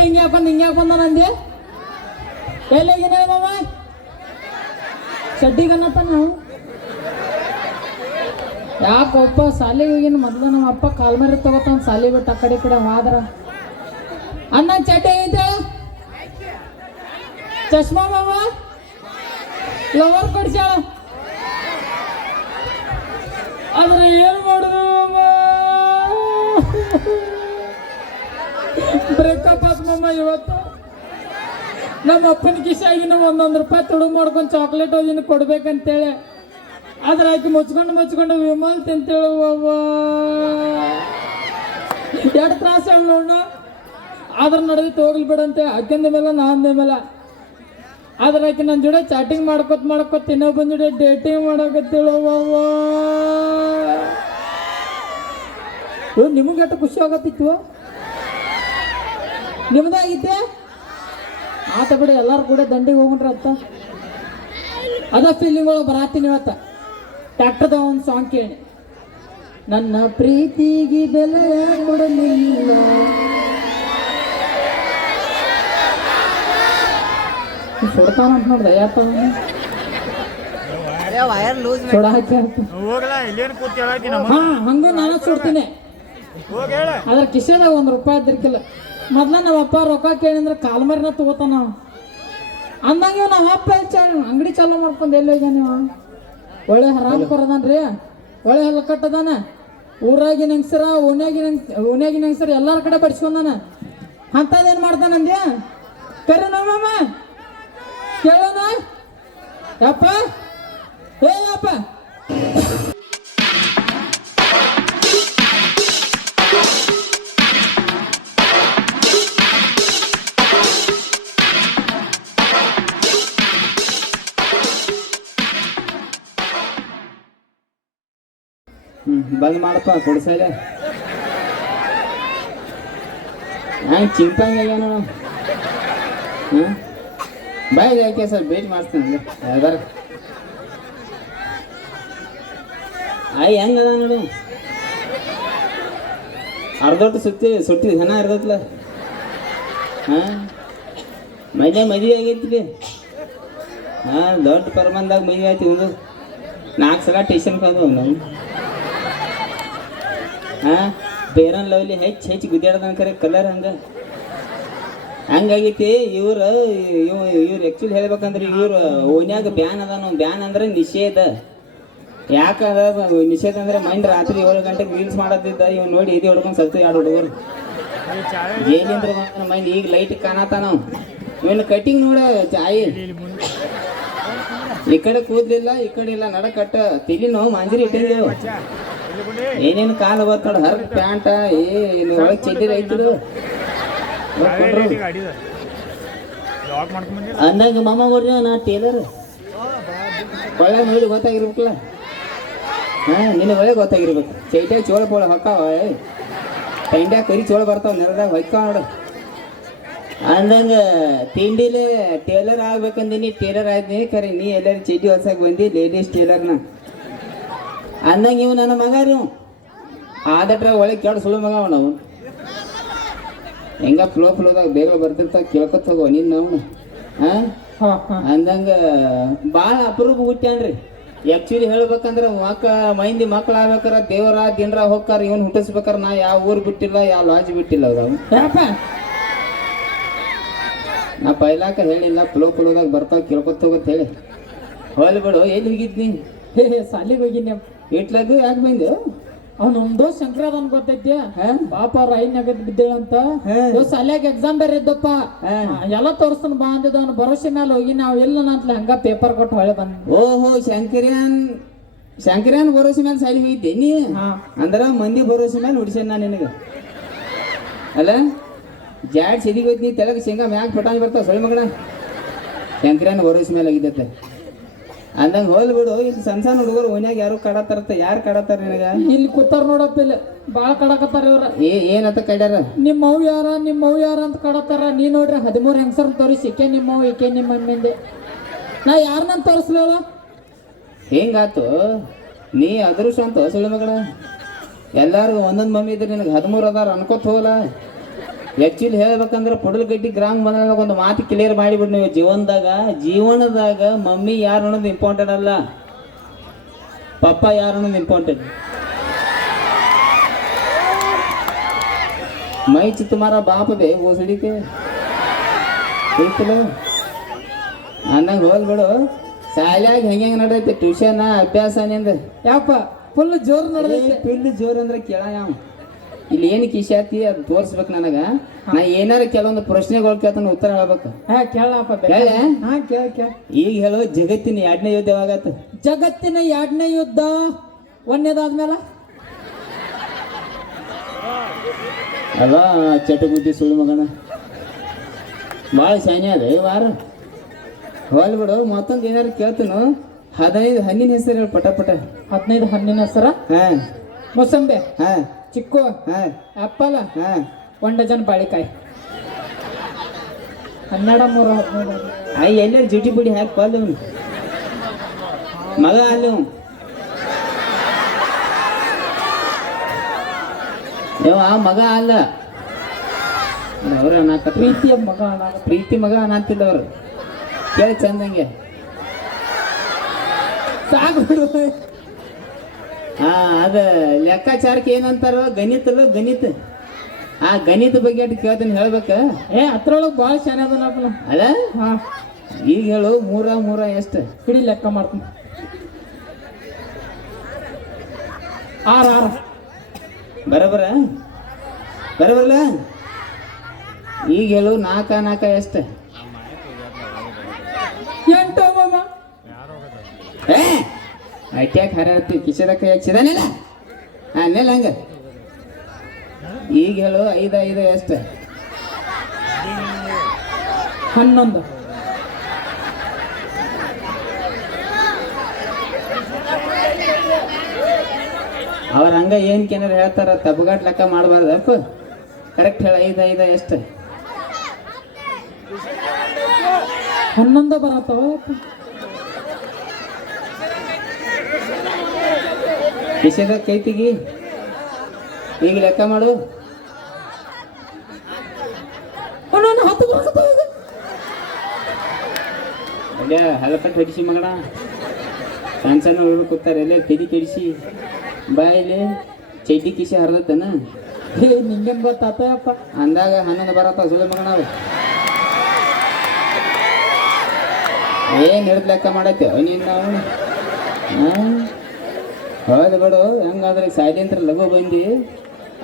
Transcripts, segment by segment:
ಚಟ್ಟಿ ಹಿಂಗೆ ಬಂದ ನಂದೆ ಎಲ್ಲಿಗಿನ ಮಾಮ ಚಡ್ಡಿಗನ್ನತ್ತ ನಾವು ಯಾಕಪ್ಪ ಸಾಲಿಗೆ ಹೋಗಿನ ಮೊದ್ಲು ನಮ್ಮ ಅಪ್ಪ ಕಾಲ್ಮರಿ ತಗೋತಾನ ಸಾಲಿ ಬಿಟ್ಟು ಆ ಕಡೆ ಹೋದ್ರ ಅನ್ನ ಚಡ್ಡಿ ಐತೆ ಚಶ್ಮಾ ಮಾಮ ಲವರ್ ಕೊಡ್ಸಾಳ ಆದ್ರೆ ಏನು ಮಾಡುದು ಬ್ರೇಕಪ್ ಆತ್ ಮಮ್ಮ ಇವತ್ತು ನಮ್ಮ ಅಪ್ಪನ ಕಿಶಾಗಿನ ₹1 ತುಡುಗು ಮಾಡ್ಕೊಂಡು ಚಾಕ್ಲೇಟ್ ಓದಿನ ಕೊಡ್ಬೇಕಂತೇಳಿ ಆದ್ರೆ ಆಕೆ ಮುಚ್ಕೊಂಡು ವಿಮಲ್ ತಿಂತೇಳಿ ಎರಡು ತ್ರಾಸ ನೋಡ ಆದ್ರೆ ನಡೆದಿತ್ತು ಹೋಗ್ಲಿ ಬಿಡಂತೆ ಆಕೆಂದ ಮೇಲೆ ನಾಂದ ಮೇಲೆ ಆದ್ರೆ ಆಕೆ ನನ್ನ ಜೋಡಿ ಚಾಟಿಂಗ್ ಮಾಡ್ಕೊತ ಇನ್ನೊಬ್ಬನ ಜೋಡಿ ಡೇಟಿಂಗ್ ಮಾಡಕತ್ತೇಳವ್ವ ನಿಮಗೆ ಎಷ್ಟು ಖುಷಿ ಆಗತ್ತಿತ್ತು ನಿಮ್ದಾಗಿತ್ತೆ ಆತ ಬಿಡಿ ಎಲ್ಲಾರು ಕೂಡ ದಂಡಿಗೆ ಹೋಗ್ಬಿಟ್ರ ಅತ್ತ ಅದ ಫೀಲಿಂಗ್ ಒಳಗೆ ಬರಾತೀನಿ ಇವತ್ತ ಟ್ಯಾಕ್ಟರ್ದ ಒಂದು ಸಾಂಗ್ ಕೇಳಿ ನನ್ನ ಪ್ರೀತಿಗೆ ಬೆಲೆ ಕೊಡಲಿಲ್ಲ ಸುಡ್ತಾನ ಅಂತ ನೋಡ್ದ ಯಾಕ ಸುಡ ಹಾಕಿ ಹಂಗ ನಾನು ಸುಡ್ತೀನಿ ಅದ್ರ ಕಿಶೆದಾಗ ₹1 ಇದ್ದಿರ್ಕಿಲ್ಲ ಮೊದ್ಲ ನಮ್ಮ ಅಪ್ಪ ರೊಕ್ಕ ಕೇಳಿದ್ರೆ ಕಾಲ್ಮರಿನ ತಗೋತಾನ ಅಂದಂಗ ನಮ್ಮ ಅಪ್ಪ ಅಂಗಡಿ ಚಾಲು ಮಾಡ್ಕೊಂಡು ಎಲ್ಲಿ ಹೋಗ್ಯಾನ ನೀವು ಒಳ್ಳೆ ಹರಾಮ್ ಕೊರದನ್ರಿ ಒಳ್ಳೆ ಹೊಲ ಕಟ್ಟದಾನ ಊರಾಗಿನ ಹೆಂಗಸರ ಓಣ್ಯಾಗಿನ ಹೆಂಗಸರ ಎಲ್ಲಾರ ಕಡೆ ಬಡಿಸ್ಕೊಂಡಾನ ಅಂತದೇನು ಮಾಡ್ತಾನಂದ್ಯ ಕರೆ ನಮ್ಮಮ್ಮ ಕೇಳೋಣ ಯಪ್ಪ ಏ ಯಪ್ಪ ಬಂದ್ ಮಾಡಪ್ಪ ಕೊಡ್ಸಲೆ ಚಿಂಪಂಗ ಆಗ್ಯಾನ ಬಾಯ್ ಯಾಕೆ ಸರ್ ಭೇಟಿ ಮಾಡ್ತೀನಿ ಯಾವ್ದಾರ ಹೆಂಗದ ನೋಡು ಅರ್ಧೊಟ್ಟು ಸುಟ್ಟಿ ಹಣ ಇರ್ತೈತ್ಲ ಮದುವೆ ಆಗೈತಿ ದೊಡ್ಡ ಪರ್ಮಂದಾಗ ಮದುವೆ ಆಯ್ತಿ ಒಂದು 4 ಸಲ ಟೇಷನ್ ಕದು ನಾವು ಬೇರನ್ ಲವ್ಲಿ ಹೆಚ್ಚು ಗುದ್ದಾಡ್ದಂಗೆ ಕರೆ ಕಲರ್ ಹಂಗಾಗೈತಿ ಇವ್ರು ಆ್ಯಕ್ಚುಲಿ ಹೇಳ್ಬೇಕಂದ್ರೆ ಇವ್ರು ಓನ್ಯಾಗ ಬ್ಯಾನ್ ಅದಾನು ಬ್ಯಾನ್ ಅಂದ್ರೆ ನಿಷೇಧ ಯಾಕಂದ್ರೆ ನಿಷೇಧ ಅಂದ್ರೆ ಮೈಂಡ್ ರಾತ್ರಿ 7 ಗಂಟೆಗೆ ರೀಲ್ಸ್ ಮಾಡೋದಿದ್ದ ಇವ್ ನೋಡಿ ಇದು ಹೊಡ್ಕೊಂಡು ಸಲ್ತು 2 ಹುಡುಗರು ಜೈಲಿಂದ್ರ ಮೈಂಡ್ ಈಗ ಲೈಟ್ ಕಾಣತಾನ ಇವನು ಕಟಿಂಗ್ ನೋಡ ಚಾಯಿ ಈ ಕಡೆ ಕೂದ್ಲಿಲ್ಲ ಈ ಕಡೆ ಇಲ್ಲ ನಡ ಕಟ್ಟ ತಿಳಿ ನೋವು ಮಾಂಜರಿ ಇಟ್ಟಿದ್ದೇವು ಏನೇನು ಕಾಲು ಗೊತ್ತಾಡ ಹರ್ ಪ್ಯಾಂಟ ಏನು ಒಳಗೆ ಚಡ್ಡಿ ರೈತರು ಅಂದಾಗ ಮಾಮ ಬರ್ರಿ ನಾ ಟೇಲರ್ ಒಳ್ಳೆ ನೋಡಿ ಗೊತ್ತಾಗಿರ್ಬೇಕಲ್ಲ ನಿನ್ನ ಒಳ್ಳೆ ಗೊತ್ತಾಗಿರ್ಬೇಕು ಚೈಟ್ಯಾಗ ಚೋಳ ಪೋಳ ಹೊಕ್ಕಾವ ಟೈಂಡ್ಯಾಗ ಕರಿ ಚೋಳ ಬರ್ತಾವ ನೆಲದಾಗ ಹೊಯ್ಕಾವ ನೋಡು ಅಂದಂಗ ತಿಂಡಿಲೇ ಟೇಲರ್ ಆಗ್ಬೇಕಂದಿನಿ ಟೇಲರ್ ಆದ್ನಿ ಕರೆ ನೀ ಎಲ್ಲರೂ ಚಡ್ಡಿ ಹೊಸಕ್ಕೆ ಬಂದಿ ಲೇಡೀಸ್ ಟೇಲರ್ನ ಅಂದಂಗೆ ಇವು ನನ್ನ ಮಗ ರೀ ಆದಟ್ರ ಒಳಗೆ ಕೆಟ್ಟು ಸುಳ್ಳು ಮಗ ನಾವು ಹೆಂಗ ಫ್ಲೋದಾಗ ಬೇಗ ಬರ್ತಿರ್ತಾವ ಕೇಳ್ಕೊತ ಹೋಗೋ ನೀನು ನಾವು ಅಂದಂಗ ಭಾಳ ಅಪರೂಪ ಹುಟ್ಟ್ಯಾನ್ರಿ ಆ್ಯಕ್ಚುಲಿ ಹೇಳ್ಬೇಕಂದ್ರೆ ಮೈಂದಿ ಮಕ್ಳು ಆಗ್ಬೇಕಾರ ದೇವರ ದಿನರ ಹೋಗ್ತಾರ ಇವನ್ ಹುಟ್ಟಿಸ್ಬೇಕಾರ ನಾ ಯಾವ ಊರು ಬಿಟ್ಟಿಲ್ಲ ಯಾವ ಲಾಜ್ ಬಿಟ್ಟಿಲ್ಲ ಅವ್ರು ನಾ ಪೈಲಾಕ ಹೇಳಿಲ್ಲ ಫ್ಲೋದಾಗ ಬರ್ತಾವ ಕೇಳ್ಕೊತ ಹೋಗತ್ ಹೇಳಿ ಹೋಲಿ ಬಿಡು ಎಲ್ಲಿ ಹೋಗಿದ್ನಿ ಸಾಲಿಗೆ ಹೋಗಿನಿ ಇಟ್ಲಾಗ ಯಾಕೆ ಬಂದು ಅವ್ನೊಂದು ಶಂಕರದನ್ ಗೊತ್ತೈತಿ ಪಾಪ ಅವ್ರ ಐನ್ಯಾಗ ಬಿದ್ದೇಳಂತ ಸಾಲ್ಯಾಗ ಎಕ್ಸಾಮ್ ಬೇರೆ ಇದ್ದಪ್ಪ ಎಲ್ಲ ತೋರ್ಸ್ತಾನ ಬಾ ಅಂದಿದ್ದ ಅವ್ನ ಭರೋಸೆ ಮೇಲೆ ಹೋಗಿ ನಾವ್ ಇಲ್ಲ ಅಂತಲ ಹಂಗ ಪೇಪರ್ ಕೊಟ್ಟು ಹೊಳೆ ಬಂದ್ ಓಹೋ ಶಂಕರ್ಯಾನ್ ಭರೋಸೆ ಮೇಲೆ ಸಾಲಿಗೆ ಹೋಗಿದ್ದೆ ನೀ ಅಂದ್ರ ಮಂದಿ ಭರೋಸೆ ಮೇಲೆ ಹುಡ್ಸೇನ ನಾ ನಿನಗ ಅಲ್ಲ ಜಾಡ್ ಸಿದಿಗೆ ಹೋಯ್ತು ನೀ ತೆಳಗ ಶೇಂಗಾ ಮ್ಯಾಗ ಪಟಾಣಿ ಬರ್ತಾವ ಸೊಳ್ಳೆ ಮಗಣ ಶಂಕರ್ಯಾನ್ ಭರೋಸೆ ಮೇಲೆ ಆಗಿದ್ದತ್ತೆ ಅಂದಂಗೆ ಹೋಲ್ ಬಿಡು ಇಲ್ಲಿ ಸಣ್ಣ ಹುಡುಗರು ಓನ್ಯಾಗ ಯಾರು ಕಡತಾರತ್ತ ಯಾರು ಕಡತಾರ ನಿನಗ ಇಲ್ಲಿ ಕೂತಾರ ನೋಡಪ್ಪ ಇಲ್ಲಿ ಬಾಳ ಕಡಕತ್ತಾರ ಇವ್ರ ಏನತ್ತ ಕಡ್ಯಾರ ನಿಮ್ಮ ಅವ್ವ ಯಾರ ಅಂತ ಕಡತಾರ ನೀ ನೋಡ್ರಿ 13 ಹೆಂಗಸರ್ ತೋರಿಸಿ ಇಕೆ ನಿಮ್ಮವ್ ಇಕೆ ನಿಮ್ಮ ಅಮ್ಮಿಂದೆ ನಾ ಯಾರನ್ನ ತೋರಿಸ್ಲಿಲ್ಲ ಹೆಂಗಾತು ನೀ ಅದೃಷ್ಟ ಅಂತ ಸುಳ್ಳು ಮಗಳ ಎಲ್ಲಾರು ಒಂದೊಂದು ಮಮ್ಮಿ ಇದ್ರೆ ನಿನಗೆ 13 ಅದಾರ ಅನ್ಕೋತ ಹೋಗಲ್ಲ ಆ್ಯಕ್ಚುಲಿ ಹೇಳ್ಬೇಕಂದ್ರೆ ಪುಡಲಗಟ್ಟಿ ಗ್ರಾಮ ಬಂದಾಗ ಒಂದು ಮಾತು ಕ್ಲಿಯರ್ ಮಾಡಿಬಿಟ್ಟು ನೀವು ಜೀವನದಾಗ ಮಮ್ಮಿ ಯಾರು ಅನ್ನೋದು ಇಂಪಾರ್ಟೆಂಟ್ ಅಲ್ಲ, ಪಪ್ಪ ಯಾರು ಅನ್ನೋದು ಇಂಪಾರ್ಟೆಂಟ್. ಮೈ ಚಿತ್ತಮಾರ ಬಾಪದೆ ಓಸಡಿಕೆ ಐತಲ್ಲ ಅನ್ನಂಗೆ ಹೋಲ್ಬಿಡು. ಶಾಲ್ಯಾಗ ಹೆಂಗೆ ನಡೈತೆ ಟ್ಯೂಷನ್ ಅಭ್ಯಾಸ ನಿಂದ ಯಾಪ ಫುಲ್ ಜೋರ್ ನಡೆದೈತೆ. ಫುಲ್ ಜೋರ್ ಅಂದ್ರೆ ಕೇಳ ಯಾವ ಇಲ್ಲಿ ಏನು ಕಿಶಾತಿ ಅದು ತೋರಿಸ್ಬೇಕು ನನಗೆ. ನಾ ಏನಾರ ಕೆಲವೊಂದು ಪ್ರಶ್ನೆಗಳು ಕೇಳ್ತಾನೆ ಉತ್ತರ ಹೇಳ್ಬೇಕು. ಹಾ ಕೇಳಪ್ಪ ಹೇಳೆ? ಹಾ ಕೇಳ. ಈಗ ಹೇಳೋ ಜಗತ್ತಿನ 2ನೇ ಯುದ್ಧ ಯಾವಾಗತ್ತ? ಜಗತ್ತಿನ 2ನೇ ಯುದ್ಧ 1ನೇದಾದ್ಮೇಲೆ ಅಲ್ಲ ಚಟಬುದ್ಧಿ ಸುಳ್ಳು ಮಗನ ಭಾಳ ಶಾನೆ ಅದ ಈ ವಾರ. ಹೋಲ್ ಬಿಡು. ಮತ್ತೊಂದು ಏನಾರು ಕೇಳ್ತಾನು. 15 ಹಣ್ಣಿನ ಹೆಸರು ಹೇಳಿ ಪಟ ಪಟ. 15 ಹಣ್ಣಿನ ಹೆಸರ? ಹಾ ಮೊಸಂಬೆ, ಹಾ ಚಿಕ್ಕು, ಹಾ ಆಪಲ್, ಹಾ 1 ಡಜನ್ ಬಾಳಿಕಾಯಿ. 12, 3, 15. ಎಲ್ಲರೂ ಜುಟಿ ಪುಡಿ ಹಾಕಿ ಪಾಲ್ ಅವನು ಮಗ ಅಲ್ಲಿ ಆ ಮಗ ಅಲ್ಲ ಅವ್ರ ಪ್ರೀತಿಯ ಮಗ ಪ್ರೀತಿ ಮಗ ಅನ್ನತ್ತಿದ್ದವ್ರು ಕೇಳಿ ಚಂದಂಗೆ ಸಾಕು. ಹಾ ಅದ ಲೆಕ್ಕಾಚಾರಕ್ಕೆ ಏನಂತಾರ ಗಣಿತಲ್ಲ ಗಣಿತ. ಆ ಗಣಿತ ಬಗ್ಗೆ ಅಟ್ ಕೇಳ್ತೀನಿ ಹೇಳ್ಬೇಕ. ಅದ್ರೊಳಗೆ ಭಾಳ ಶಾನೆ ಅದನಪ್ಪ ಅಲ್ಲ. ಹಾ ಈಗ ಹೇಳು 3 ಎಷ್ಟು ಹಿಡಿ ಲೆಕ್ಕ ಮಾಡ್ತೀನಿ. 6 ಬರಬರಲ್ಲ. ಈಗ ಹೇಳು 4 ಎಷ್ಟು? 8 ಮಾಮ. ಅಟ್ಯಾಕ್ ಹರಾಡ್ತಿ ಕಿಶದ ಕೈ ಹಚ್ಚಿದಾನಿಲ್ಲ ನೆಲ್ಲ ಹಂಗ. ಈಗ ಹೇಳು 5 ಎಷ್ಟು? 11. ಅವ್ರ ಹಂಗ ಏನ್ ಕೇನಾರ ಹೇಳ್ತಾರ ತಪ್ಪಗಾಟ್ ಲೆಕ್ಕ ಮಾಡಬಾರ್ದಪ್ಪ. ಕರೆಕ್ಟ್ ಹೇಳ 5 ಎಷ್ಟು? 11 ಬರತ್ತವ. ಕಿಶದ ಕೈ ತೆಗಿ. ಈಗ ಲೆಕ್ಕ ಮಾಡು. 10 ಬರತ್ತವ. ಅಲ್ಲೇ ಹಲಕಟ್ಟು ಹೊಡಿಸಿ ಮಗಣ. ಸಣ್ಣ ಹುಡುಗರು ಕೂತಾರೆ ಎಲ್ಲೇ ತೆಡಿ ಕೆಡಿಸಿ ಬಾಯಿಲೆ ಚೈಟಿ ಕಿಶೆ ಹರಿದತ್ತನ. ನಿಂಗೇನು ಗೊತ್ತಾತಪ್ಪ ಅಂದಾಗ 11 ಬರತ್ತ ಸುಳ್ಳು ಮಗಣ. ಏನು ಹಿಡಿದು ಲೆಕ್ಕ ಮಾಡತ್ತೆ ನೀನು ನಾವು ಹೌದು ಬಿಡು. ಹೆಂಗಾದ್ರೆ ಸಾಯ್ಲಿಂತ್ರ ಲಘು ಬಂದು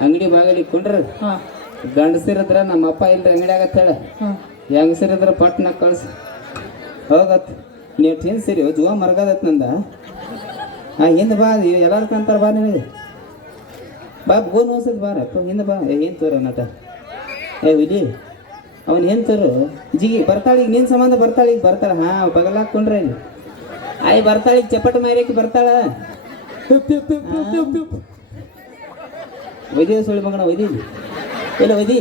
ಅಂಗಡಿ ಬಾಗಲಿ ಕೊಂಡ್ರ ಗಂಡಸಿರಿದ್ರ ನಮ್ಮ ಅಪ್ಪ ಇಲ್ರಿ ಅಂಗಡಿ ಆಗತ್ತ ಹೇಳ. ಹೆಂಗಸಿರಿದ್ರ ಪಟ್ನ ಕಳ್ಸಿ ಹೋಗತ್ ನೀಟ್ ಹಿಂದೆ ಸರಿ ಜುವ ಮರ್ಗದತ್ ನಂದ. ಹಿಂದೆ ಬಾ ಎಲ್ಲಾರು ಕಂತಾರ ಬಾ ನಿನಗೆ ಬಾ ಗೋನ್ ಹೋಸದ್ ಬಾರಪ್ಪ ಹಿಂದೆ ಬಾ. ಏನು ತೋರ ನಟ ವಿಲಿ ಅವನು ಏನು ತೋರು ಜಿಗಿ ಬರ್ತಾಳೆ. ಈಗ ನಿನ್ನ ಸಂಬಂಧ ಬರ್ತಾಳೆ. ಈಗ ಬರ್ತಾಳೆ. ಹಾಂ ಬಗಲಾಕೊಂಡ್ರೆ ಆಯ್ ಬರ್ತಾಳೆ. ಈಗ ಚಪ್ಪಟ ಮಾರ್ಯಾಕಿ ಬರ್ತಾಳ. ಒಯ್ದಿ ಸುಳ್ಳು ಮಗನ ಒಯ್ದಿ ಇಲ್ಲ ಒಯ್ದಿ.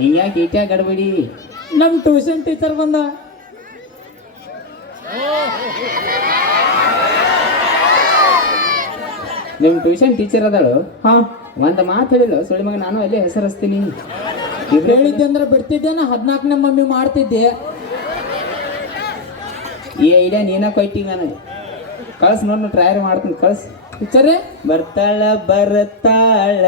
ಹಿಂಗ್ಯಾಕೆ ಇಟ್ಯಾಗ ಗಡಬಡಿ. ನಮ್ಮ ಟ್ಯೂಷನ್ ಟೀಚರ್ ಬಂದ. ನಿಮ್ಮ ಟ್ಯೂಷನ್ ಟೀಚರ್ ಅದಾಳು. ಹಾ ಒಂದು ಮಾತು ಹೇಳಿಲ್ಲ ಸುಳ್ಳು ಮಗ. ನಾನು ಅಲ್ಲೇ ಹೆಸರು ಹಚ್ತೀನಿ. ಹೇಳಿದ್ದೆ ಅಂದ್ರೆ ಬಿಡ್ತಿದ್ದೇನ 14ನೇ ಮಮ್ಮಿ ಮಾಡ್ತಿದ್ದೆ. ಈ ಐಡಿಯಾ ನೀನ ಕೊಯ್ಟಿ ನನಗೆ ಕಳ್ಸಿ ನೋಡಿ ಟ್ರಯರ್ ಮಾಡ್ತೀನಿ. ಕಳ್ಸಿ ಟೀಚರೇ. ಬರ್ತಾಳ ಬರ್ತಾಳ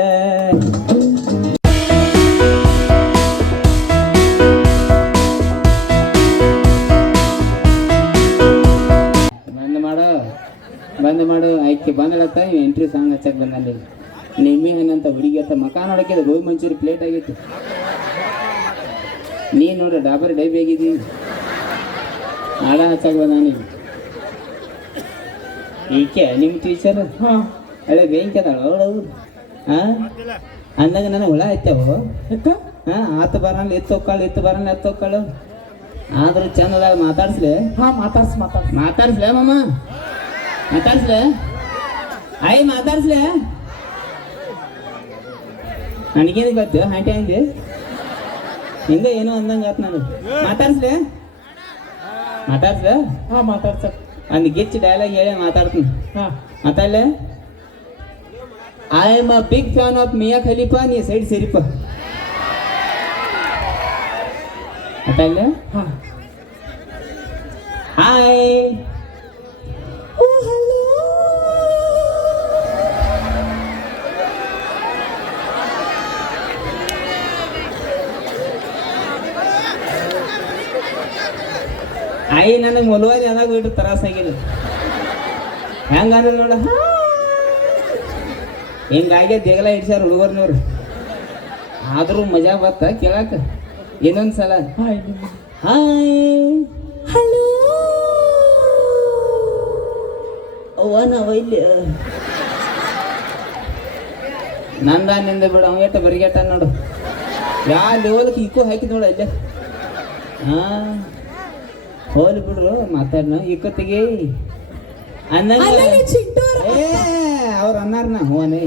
ಬಂದ್ ಮಾಡು ಆಯ್ಕೆ ಬಂದಳತ್ತ. ಎಂಟ್ರಿ ಸಾಂಗ್ ಹಚ್ಚಕ್ ಬಂದಲ್ಲಿ ನಿಮ್ಮೆ ಏನಂತ ಹುಡುಗಿ ಅಂತ ಮಕ ನೋಡಕ್ಕೆ ಗೋಬಿ ಮಂಚೂರಿ ಪ್ಲೇಟ್ ಆಗೈತಿ. ನೀನು ನೋಡ್ರಿ ಡಾಬರ್ ಡೈಬಿ ಆಗಿದ್ದೀನಿ. ಹಾಡ ಹಚ್ಚಕ್ ಬಂದ ನೀವು. ಈಕೆ ನಿಮ್ಮ ಟೀಚರ್ ಹಳೆ ಬೆಂಕಿ ಅದಾಳ ಅವಳು. ಹಾಂ ಅಂದಾಗ ನನಗೆ ಹುಳ ಹತ್ತವು. ಆತ ಬರಲ್ಲ ಎತ್ತೊಕ್ಕಾಳು ಬರಲ್ಲ ಎತ್ತೊಕ್ಕಾಳು. ಆದ್ರೂ ಚಂದದಾಗ ಮಾತಾಡ್ಸ್ಲೆ. ಮಾತಾಡ್ಸ್ಲೆ ಮಾಮ ಮಾತಾಡ್ಸ್ಲೆ. ಮಾತಾಡ್ಸ್ಲೆ. ನನಗೇನು ಗೊತ್ತು ಹಾಂಟಿ ಹಂಗೆ ಹಿಂಗೆ ಏನೋ ಅಂದಂಗೆ ಆತು ನಾನು. ಮಾತಾಡ್ಸ್ಲೆ. ಒಂದು ಗಿಚ್ಚು ಡೈಲಾಗ್ ಹೇಳಿ ಮಾತಾಡ್ತೀನಿ. ಮಾತಾಡ್ಲೆ. I am a big fan of Mia Khalifa. ನೀ ಸೈಡ್ ಸೇರಿಪ್ಪ. ಅಟ ಇಲ್ಲ ಹಾ ಹಾಯ್ ಓ ಹಲೋ ಆಯಿ ನನಗೆ ಮೊಲವಾದಿ ಅದಾಗ ಬಿಟ್ಟು ತರಾಸಾಗಿಲ್ಲ ಹೆಂಗಂದ್ರೆ ನೋಡ ಹಿಂಗಾಗಿ ದೇಗಲ ಇಡ್ಸ್ಯಾರ ಹುಡುಗರ್ನವ್ರು ಆದ್ರೂ ಮಜಾ ಬತ್ತ ಕೇಳಾಕ ಇನ್ನೊಂದು ಸಲ ಹಾಯ್ ಹಾಯ್ ಹಲೋ ಅವ್ವ ನಾವ ಇಲ್ಲಿ ನಂದ ನಿಂದ ಬಿಡು ಅವ ಏಟ ಬರಿಗೇಟ ನೋಡು ಯಾ ಲೆವೆಲ್ಗೆ ಈಕೋ ಹಾಕಿದ್ ನೋಡ ಇಲ್ಲೇ ಹಾ ಹೋಲಿ ಬಿಡ್ರು ಮಾತಾಡ್ನ ಇಕ್ಕತ್ತಿಗೆ ಅಂದಂಗ ಏ ಅವ್ರ ಅನ್ನಾರ್ನ ಹೋನೆ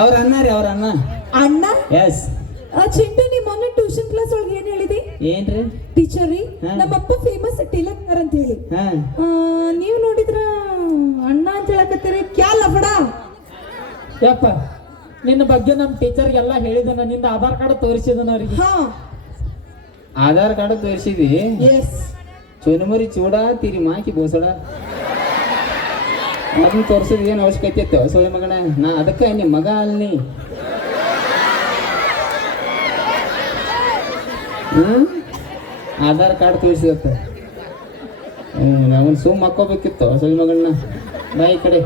ಅವ್ರ ಅನ್ನಾರಿ ಅವ್ರ ಅನ್ನ ಅಣ್ಣ ಎಸ್ ಚಿಂಟು ನೀ ಮೊನ್ನೆ ಟ್ಯೂಷನ್ ಕ್ಲಾಸ್ ಒಳಗೆ ಏನ್ ಹೇಳಿದಿ ಏನ್ರಿ ಟೀಚರ್ ರೀ ಹಾ. ನಮ್ಮಪ್ಪ ಫೇಮಸ್ ಟೇಲರ್ ಅಂತ ಹೇಳಿ ಹಾ ನೀವು ನೋಡಿದ್ರ ಅಣ್ಣ ಅಂತ ಹೇಳಕತ್ತೀರಿ ಕ್ಯಾ ಲಫಡ ಯಪ್ಪ ನಿನ್ನ ಬಗ್ಗೆ ನಮ್ಮ ಟೀಚರ್ಗೆಲ್ಲ ಹೇಳಿದನ ನಿಂದ ಆಧಾರ್ ಕಾರ್ಡ್ ತೋರಿಸಿದನ ಅವ್ರಿಗೆ ಹಾ ಆಧಾರ್ ಕಾರ್ಡ್ ತೋರಿಸಿದಿ ಎಸ್ ಚುನುಮರಿ ಚೂಡ ತಿರಿ ಮಾಕಿ ಬೋಸಡ ಅದನ್ನ ತೋರ್ಸೋದು ಏನು ಅವಶ್ಯಕತೆ ಇತ್ತು ಸೊಳ್ಳೆ ಮಗನ ನಾ ಅದಕ್ಕೆ ನಿಮ್ಮ ಮಗ ಅಲ್ಲಿ ಆಧಾರ್ ಕಾರ್ಡ್ ತೋರಿಸಿದತ್ತ ಅವನು ಸುಮ್ಮ ಹಾಕೋಬೇಕಿತ್ತು ಸೊಳ್ಳೆ ಮಗನ ಬಾಯಿ ಕಡೆ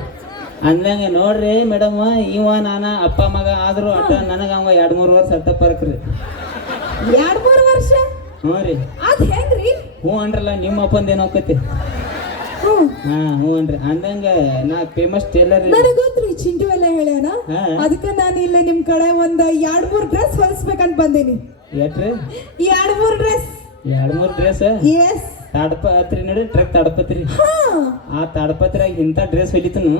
ಅಂದಂಗೆ ನೋಡ್ರಿ ಮೇಡಮ್ ಇವ ನಾನ ಅಪ್ಪ ಮಗ ಆದ್ರೂ ಅಟ್ಟ ನನಗೆ ಅವ 2-3 ವರ್ಷ ಅಟ್ಟ ಪರಕ್ರಿ 2-3 ವರ್ಷ ಹ್ಞೂ ರೀ ಅದ್ ಹೆಂಗ್ರಿ ಹ್ಞೂ ಅನ್ರಲ್ಲ ನಿಮ್ಮ ಅಪ್ಪಂದೇನು ಹೋಗತ್ತೆ ಹಾ ಹ್ಞೂ ಅನ್ರಿ ಅಂದಂಗ ನಾ ಫೇಮಸ್ ಟೇಲರ್ ನನಗೆ ಗೊತ್ತ್ರಿ ಚಿಂಟು ಎಲ್ಲ ಹೇಳ್ಯಾನ ಹಾ. ಅದಕ್ಕೆ ನಾನು ಇಲ್ಲ ನಿಮ್ ಕಡೆ ಒಂದ್ 2-3 ಡ್ರೆಸ್ ಹೊಲಿಸ್ಬೇಕಂತ ಬಂದೇನಿ ಎಟ್ರಿ 2-3 ಡ್ರೆಸ್ 2-3 ಡ್ರೆಸ್ ಎಸ್ ತಾಡಪತ್ರಿ ನೋಡಿ ಟ್ರಕ್ ತಾಡಪತ್ರಿ ಆ ತಾಡಪತ್ರಿಯಾಗ ಇಂಥ ಡ್ರೆಸ್ ಹೊಲಿತನು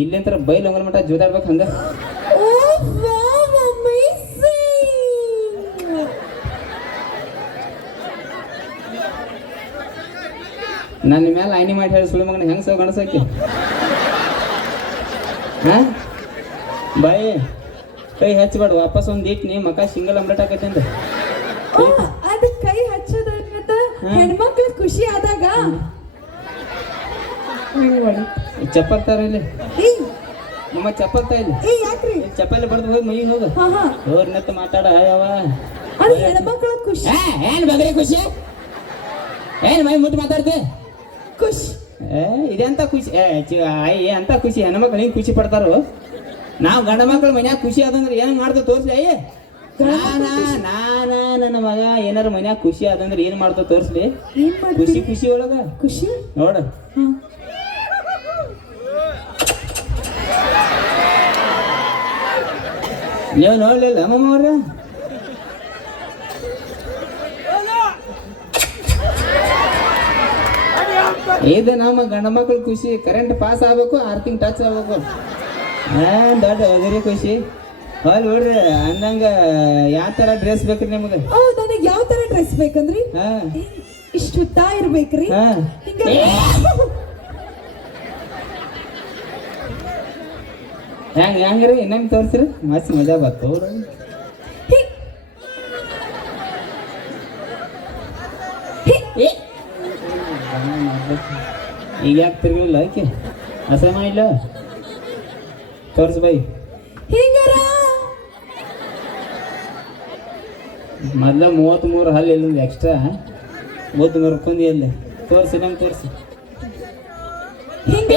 ಇಲ್ಲಿಂತರ ಬೈಲ್ ಹೋಗಲ್ ಮಟ ಜೋದಾಡ್ಬೇಕು ಹಂಗ ಓ ವಾವ್ ಅಮೇಜಿಂಗ್ ನನ್ನ ಮೇಲೆ ಐನಿ ಮಾಡಿ ಹೇಳಿ ಸುಳಿ ಮಗನ ಹೆಂಗ್ ಸೋ ಗಣಸಕ್ಕೆ ಹಾ ಬಾಯಿ ಕೈ ಹಚ್ಚಬೇಡ ವಾಪಸ್ ಒಂದ್ ಇಟ್ ನೀ ಮಕ ಸಿಂಗಲ್ ಅಂಬ್ಲೆಟ್ ಆಕೈತಿ ಅಂತ ಅದ ಕೈ ಹಚ್ಚೋದಂತ ಹೆಣ್ಮಕ್ಳು ಖುಷಿ ಆದಾಗ ಚಪ್ಪಲ್ ತರ ಇಲ್ಲಿ ಏ ನಿಮ್ಮ ಚಪ್ಪಲ್ ತಾ ಇಲ್ಲಿ ಏ ಯಾಕ್ರಿ ಚಪ್ಪಲ್ ಬಡ್ದು ಹೋಗಿ ಮೈ ಹೋಗ ಹಾ ಹಾ ಅವ್ರನ್ನತ್ತ ಮಾತಾಡ ಯಾವ ಅದು ಹೆಣ್ಮಕ್ಳ ಖುಷಿ ಏನ್ ಬಗ್ರಿ ಖುಷಿ ಏನ್ ಮೈ ಮುಟ್ಟು ಮಾತಾಡ್ತೆ ಖುಷಿ ಇದೆಂತ ಖುಷಿ ಅಯ್ಯ ಅಂತ ಖುಷಿ ಹೆಣ್ಮಕ್ಳು ಹಿಂಗೆ ಖುಷಿ ಪಡ್ತಾರೋ ನಾವು ಗಂಡ ಮಕ್ಳು ಮನ್ಯಾಗ ಖುಷಿ ಆದಂದ್ರೆ ಏನು ಮಾಡ್ತೇವೆ ತೋರಿಸ್ಲಿ ಅಯ್ಯ ನಾನ ನನ್ನ ಮಗ ಏನಾರ ಮನ್ಯಾಗ ಖುಷಿ ಆದಂದ್ರೆ ಏನು ಮಾಡ್ತೇವೆ ತೋರಿಸ್ಲಿ ಏನ್ ಖುಷಿ ಮಾಡ್ತೀರಿ ಖುಷಿ ಒಳಗ ಖುಷಿ ನೋಡ ಹಾ ನೀವು ನೋಡ್ಲಿಲ್ಲ ಅಮ್ಮಮ್ಮ ಅವ್ರ ಇದು ನಮ್ಮ ಗಂಡ ಮಕ್ಳು ಖುಷಿ ಕರೆಂಟ್ ಪಾಸ್ ಆಗ್ಬೇಕು ಆರ್ತಿಂಗ್ ಟಚ್ ಆಗ್ಬೇಕು ದೊಡ್ಡ ಅದಿರಿ ಖುಷಿ ಅಲ್ಲಿ ನೋಡ್ರಿ ಅಂದಂಗ ಯಾವ ತರ ಡ್ರೆಸ್ ಬೇಕ್ರಿ ನಿಮ್ಗೆ ಓ ನನಗೆ ಯಾವ ತರ ಡ್ರೆಸ್ ಬೇಕಂದ್ರಿ ಹಾ ಇಷ್ಟು ಉದ್ದ ಇರ್ಬೇಕ್ರಿ ಹಾ ಹಿಂಗ ಹೆಂಗ್ರಿ ಇನ್ನೊಮ್ಮೆ ತೋರಿಸ್ರಿ ಮಸ್ತ್ ಮಜಾ ಬರ್ತು ಹಿಂಗ್- ಏ ಈಗ ಯಾಕೆ ತಿರ್ಗಿಲ್ಲ ಆಕೆ ಅಸಮ ಇಲ್ಲ ತೋರ್ಸ್ ಬೈ ಹಿಂಗಾರ ಮೊದ್ಲ 33 ಹಲ್ಲು ಇಲ್ಲ ಎಕ್ಸ್ಟ್ರಾ ಮುದ್ದು ಮರ್ಕೊಂಡಿ ಅಲ್ಲಿ ತೋರಿಸಿ ನಂಗೆ ತೋರಿಸಿ ಹಿಂಗ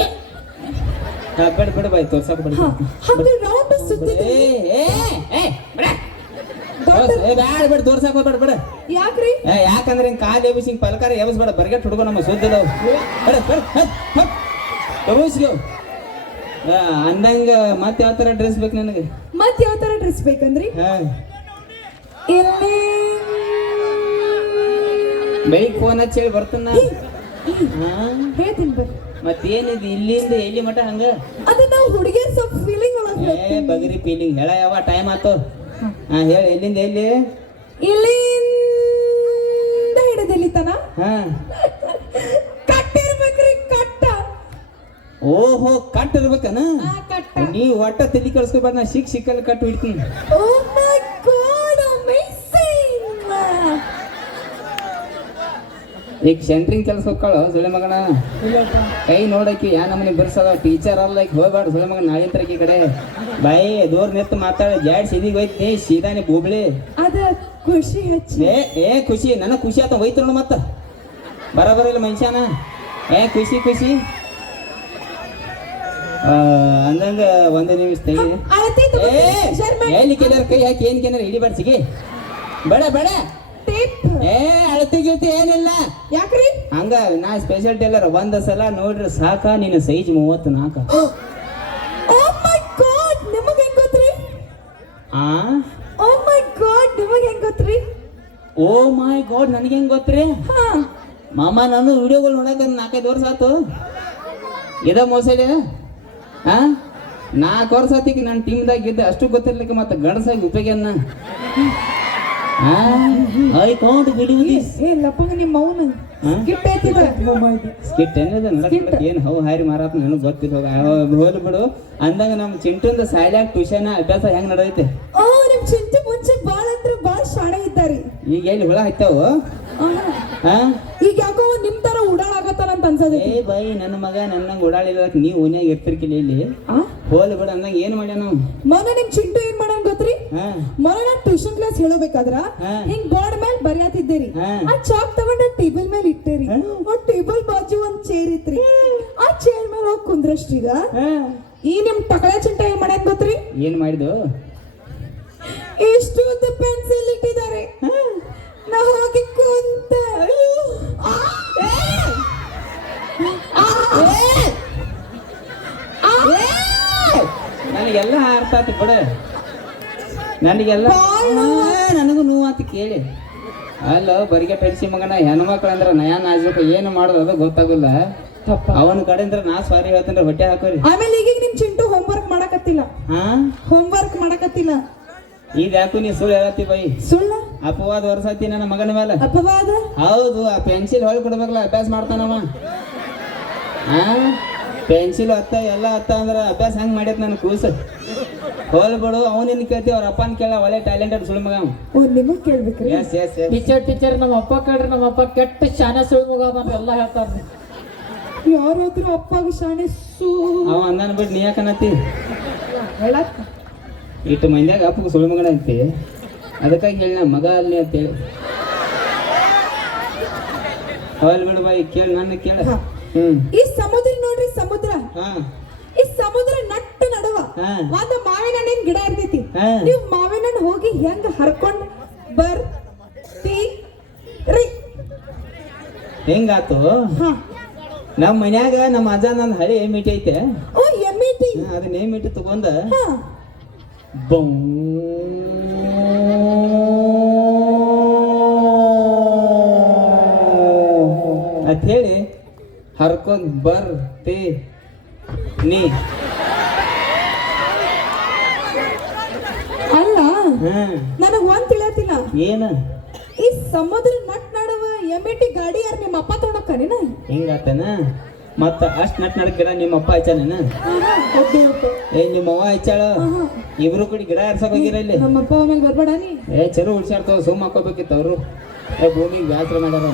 ಬೇಡ ಬೇಡ ಬಾಯ್ ತೋರ್ಸಕ್ ಬೇಡ ಹಾಗೆ ರೌಂಡ್ ಸುತ್ತಿದೆ ಬೇಡ ಬೇಡ ತೋರ್ಸಕ್ ಬೇಡ ಬೇಡ ಯಾಕ್ರಿ ಯಾಕಂದ್ರೆ ಹಿಂಗೆ ಕಾಲು ಎಬ್ಬಿಸಿ ಹಿಂಗೆ ಪಲಕಾರ ಎಬ್ಬಿಸ್ಬೇಡ ಬರ್ಗೆಟ್ ಹುಡುಗ ನಮ್ಮ ಸುದ್ದಿಲ್ಲ ತೋರಿಸ್ಗೆ ಅಂದಂಗ ಮತ್ತೆ ಯಾವ ಥರ ಡ್ರೆಸ್ ಬೇಕು ನನಗೆ ಮತ್ ಯಾವ ತರ ಡ್ರೆಸ್ ಬೇಕಂದ್ರಿ ಹಾಂ ಇಲ್ಲಿ ಬೈಕ್ ಫೋನ್ ಹಚ್ಚಿ ಹೇಳಿ ಬರ್ತಾನ ಹಾಂ ಹೇಳ್ತೀನಿ ಬರ್ರಿ ಮತ್ತೇನಿದು ಇಲ್ಲಿಂದ ಎಲ್ಲಿ ಮಟ ಹಂಗ ಅದು ನಾವು ಹುಡುಗಿಯರ್ ಸ್ವಲ್ಪ ಫೀಲಿಂಗ್ ಒಳಗೆ ಬಗರಿ ಫೀಲಿಂಗ್ ಹೇಳ ಯಾವ ಟೈಮ್ ಆತು ಹಾ ಹೇಳಿ ಎಲ್ಲಿಂದ ಎಲ್ಲಿ ಇಲ್ಲಿಂದ ಹಿಡಿದಲ್ಲಿ ತನ ಹಾ ಕಟ್ಟಿರ್ಬೇಕ್ರಿ ಕಟ್ಟ ಓಹೋ ಕಟ್ ಇರ್ಬೇಕನ ಕಟ್ಟ ನೀ ಒಟ್ಟ ತಲೆ ಕಳ್ಸ್ಕೊಬಾರ ನಾ ಸಿಕ್ಕಲ್ಲಿ ಕಟ್ಟು ಹಿಡ್ತೀನಿ ಓ ಮೈ ಗಾಡ್ ಅಮೇಜಿಂಗ್ ಈಗ ಸೆಂಟ್ರಿಂಗ್ ಕೆಲಸ ಹೋಗ್ಕೊಳ್ಳೋ ಸುಳೆ ಮಗನ ಕೈ ನೋಡಕ್ಕೆ ಯಾ ನಮ್ಮನೆ ಬಿರ್ಸದ ಟೀಚರ್ ಅಲ್ಲ ಈಗ ಹೋಗ್ಬೇಡ ಸುಳೆ ಮಗನ ನಾಳಿಂತರಕ್ಕೆ ಕಡೆ ಬಾಯಿ ದೂರ ನಿಂತು ಮಾತಾಡ ಜಾಡ್ ಸಿದಿಗೆ ಹೋಯ್ತಿ ಸೀದಾನೆ ಬೂಬ್ಳಿ ಅದ ಖುಷಿ ಹೆಚ್ಚಿ ಏ ಖುಷಿ ನನಗೆ ಖುಷಿ ಆತ ಹೋಯ್ತು ನೋಡು ಮತ್ತ ಬರಬರಿಲ್ಲ ಮನುಷ್ಯನ ಖುಷಿ ಖುಷಿ ಅಂದಂಗ ಒಂದೇ ನಿಮಿಷ ತೆಗಿ ಎಲ್ಲಿ ಕೇಳ್ಯಾರ ಕೈ ಹಾಕಿ ಏನ್ ಕೇನಾರ ಹಿಡಿಬೇಡ ಸಿಗಿ ಬೇಡ ಬೇಡ ಅಳತಿ ಗಿಳತಿ ಏನಿಲ್ಲ ಯಾಕ್ರಿ ಹಂಗ ನಾ ಸ್ಪೆಷಲ್ ಟೇಲರ್ ಒಂದ್ ಸಲ ನೋಡ್ರಿ ಸಾಕ ನಿನ್ನ ಸೈಜ್ 34 ಓ ಮೈ ಗಾಡ್ ನಿಮಗೆ ಹೆಂಗ್ ಗೊತ್ತ್ರಿ ಆ ಓ ಮೈ ಗಾಡ್ ನಿಮಗೆ ಹೆಂಗ್ ಗೊತ್ತ್ರಿ ಓ ಮೈ ಗಾಡ್ ನನಗೆ ಹೆಂಗ್ ಗೊತ್ತ್ರಿ ಹಾ ಮಾಮ ನಾನು ವಿಡಿಯೋಗಳು ನೋಡಕ 4-5 ವರ್ಷ ಆತು ಇದ ಮೋಸಡಿ ಹಾ 4 ವರ್ಷ ಆತಿಗೆ ನನ್ನ ಟೀಮ್ದಾಗ ಇದ್ದ ಅಷ್ಟು ಗೊತ್ತಿರ್ಲಿಕ್ಕೆ ಮತ್ತೆ ಗಂಡಸಾಗಿ ಉಪಯೋಗನ್ನ ಐ ಕಾಂಟ್ ಬಿಲೀವ್ ದಿಸ್ ಏ ಲಪ್ಪಂಗ ನಿಮ್ಮ ಮೌನ ಸ್ಕಿಟ್ ಐತಿದ ಸ್ಕಿಟ್ ಏನಿದೆ ನಡಕ ಏನು ಹೌ ಹಾರಿ ಮಾರಾತ ನನಗೆ ಗೊತ್ತಿಲ್ಲ ಹೋಗ್ಲಿ ಬಿಡು ಅಂದಂಗ ನಮ್ಮ ಚಿಂಟುಂದ ಸಾಲ್ಯಾಗ ಟ್ಯೂಷನ್ ಅಭ್ಯಾಸ ಹೆಂಗ್ ನಡೆದೈತೆ ಓ ನಿಮ್ ಚಿಂಟು ಮುಂಚೆ ಬಾಳ ಅಂದ್ರೆ ಬಾಳ ಶಾಣೆ ಇದ್ದಾರಿ ಈಗ ಎಲ್ಲಿ ಹುಳ ಹತ್ತಾವು ಈಗ ಯಾಕೋ ನಿಮ್ ತರ ಉಡಾಳಾಗತ್ತಾನಂತ ಅನ್ಸದ ಏ ಬಾಯಿ ನನ್ನ ಮಗ ನನ್ನಂಗ ಓಡಾಡಿಲ್ಲ ನೀವು ಓನ್ಯಾಗ ಇರ್ತಿರ್ಕಿಲ್ಲ ಇಲ್ಲಿ ಹೋಲ್ ಬಿಡ ಅಂದಂಗ ಏನ್ ಮಾಡ್ಯ ನಾವು ಮೊನ್ನೆ ನಿಮ್ ಚಿಂಟು ಏನ್ ಮಾಡಂಗ್ ಗೊತ್ತ್ರಿ ಮೊನ್ನೆ ನಾ ಟ್ಯೂಷನ್ ಕ್ಲಾಸ್ ಹೇಳಬೇಕಾದ್ರ ಹಿಂಗ್ ಬೋರ್ಡ್ ಮೇಲೆ ಬರೆಯತಿದ್ದೀರಿ ಆ ಚಾಕ್ ತಗೊಂಡ ಟೇಬಲ್ ಮೇಲೆ ಇಟ್ಟೇರಿ ಆ ಟೇಬಲ್ ಬಾಜು ಒಂದ್ ಚೇರ್ ಇತ್ರಿ ಆ ಚೇರ್ ಮೇಲೆ ಹೋಗಿ ಕುಂದ್ರಷ್ಟೀಗ ಈ ನಿಮ್ ಟಕಳೆ ಚಿಂಟ ಏನ್ ಮಾಡ್ಯಾನ್ ಗೊತ್ತ್ರಿ ಏನ್ ಮಾಡಿದ್ದು ಎಷ್ಟು ಉದ್ದ ಪೆನ್ಸಿಲ್ ಇಟ್ಟಿದ್ದಾರೆ ನಾ ಹೋಗಿ ಕುಂತ ನನಗೆಲ್ಲ ಅರ್ಥ ಆಯ್ತು ಬಿಡ ನನಗೆಲ್ಲ ನನಗೂ ನೋವು ಆತು ಕೇಳಿ ಅಲ್ಲ ಬರಿಗೆ ಪೆನ್ಸಿ ಮಗನ ಹೆಣ್ಮಕ್ಳು ಅಂದ್ರೆ ನಯಾ ನಾಜ್ಬೇಕು ಏನು ಮಾಡೋದು ಅದು ಗೊತ್ತಾಗಲ್ಲ ಅವನ ಕಡೆಯಿಂದ ನಾ ಸಾರಿ ಹೇಳ್ತೇನೆ ಹೊಟ್ಟೆ ಹಾಕೋರಿ ಆಮೇಲೆ ಈಗ ನಿಮ್ ಚಿಂಟು ಹೋಮ್ವರ್ಕ್ ಮಾಡಕತ್ತಿಲ್ಲ ಹೋಮ್ವರ್ಕ್ ಮಾಡಕತ್ತಿಲ್ಲ ಈಗ ಯಾಕು ನೀ ಸುಳ್ಳು ಹೇಳತ್ತಿ ಬೈ ಸುಳ್ಳ ಅಪವಾದ ವರ್ಷಾತಿ ನನ್ನ ಮಗನ ಮೇಲೆ ಅಪವಾದ ಹೌದು ಆ ಪೆನ್ಸಿಲ್ ಹೊಳ್ ಕೊಡ್ಬೇಕಲ್ಲ ಅಭ್ಯಾಸ ಮಾಡ್ತಾನವ ಪೆನ್ಸಿಲ್ ಹತ್ತ ಎಲ್ಲ ಹತ್ತ ಅಂದ್ರ ಅಭ್ಯಾಸ ಹೆಂಗ್ ಮಾಡೈತ್ ನನ್ ಕೂಸು ಹೋಲ್ ಬಿಡು ಅವನಿನ್ ಕೇಳ್ತೀವಿ ಅವ್ರ ಅಪ್ಪನ ಕೇಳ ಒಳ್ಳೆ ಟ್ಯಾಲೆಂಟೆಡ್ ಸುಳ್ಳು ಮಗ ನಿಮಗ್ ಕೇಳ್ಬೇಕ್ರಿ ಎಸ್ ಎಸ್ ಟೀಚರ್ ನಮ್ಮ ಅಪ್ಪ ಕೇಳ್ರಿ ನಮ್ಮ ಅಪ್ಪ ಕೆಟ್ಟ ಶಾನೆ ಸುಳ್ಳು ಮಗ ಅಂತ ಎಲ್ಲ ಹೇಳ್ತಾರ ಯಾರಾದ್ರೂ ಅಪ್ಪಾಗ ಶಾಣೆ ಅವ ಅಂದನ್ ಬಿಟ್ಟು ನೀ ಯಾಕನತ್ತಿ ಹೇಳಕ್ ಇಟ್ಟು ಮಂದ್ಯಾಗ ಅಪ್ಪಗೆ ಸುಳ್ಳು ಮಗನ ಐತಿ ಅದಕ್ಕಾಗಿ ಹೇಳಿ ನಾ ಮಗ ಅಲ್ಲಿ ಅಂತೇಳಿ ಹೋಲ್ ಬಿಡು ಬಾಯಿ ಕೇಳಿ ನನ್ನ ಕೇಳ ಈ ಸಮುದ್ರ ನೋಡ್ರಿ ಸಮುದ್ರ ಈ ಸಮುದ್ರ ನಟ್ಟ ನಡುವ ಒಂದ್ ಮಾವಿನ ಹಣ್ಣಿನ ಗಿಡ ಇರ್ತೈತಿ ನೀವು ಮಾವಿನ ಹಣ್ಣು ಹೋಗಿ ಹೆಂಗ ಹರ್ಕೊಂಡ್ ಬರ್ತೀರಿ ಹೆಂಗಾತು ನಮ್ಮ ಮನ್ಯಾಗ ನಮ್ಮ ಅಜ್ಜ ನನ್ನ ಹಳಿ ಮೀಟಿ ಐತೆ ಓ ಎಮ್ಮಿಟಿ ಅದನ್ನ ಮೀಟಿ ತಗೊಂಡ ಅಂತ ಹೇಳಿ ಹರ್ಕೊಂಡ್ ಬರ್ತಿ ನೀ ಅಲ್ಲ ನನಗ್ ಒಂದ್ ತಿಳಿಯತಿಲ್ಲ ಏನ ಈ ಸಮುದ್ರ ನಟ್ ನಡುವ ಎಮ್ಮಿಟಿ ಗಾಡಿ ಯಾರು ನಿಮ್ಮ ಅಪ್ಪ ತಗೊಂಡೋಗ್ತಾನೇನ ಹಿಂಗಾತನ ಮತ್ತ ಅಷ್ಟ್ ನಟ್ ನಡಕ್ ಗಿಡ ನಿಮ್ಮ ಅಪ್ಪ ಹಚ್ಚಾನೇನ ಏ ನಿಮ್ಮ ಅವ್ವ ಹಚ್ಚಾಳ ಇಬ್ರು ಕೂಡಿ ಗಿಡ ಹರ್ಸಕ್ ಹೋಗಿರ ಇಲ್ಲಿ ನಮ್ಮ ಅಪ್ಪ ಆಮೇಲೆ ಬರ್ಬೇಡ ನೀ ಚಲೋ ಉಳ್ಸಾಡ್ತಾವ ಸುಮ್ಮ ಹಾಕೋಬೇಕಿತ್ತು ಅವರು ಭೂಮಿಗೆ ವ್ಯಾಸರ ಮಾಡ್ಯಾರ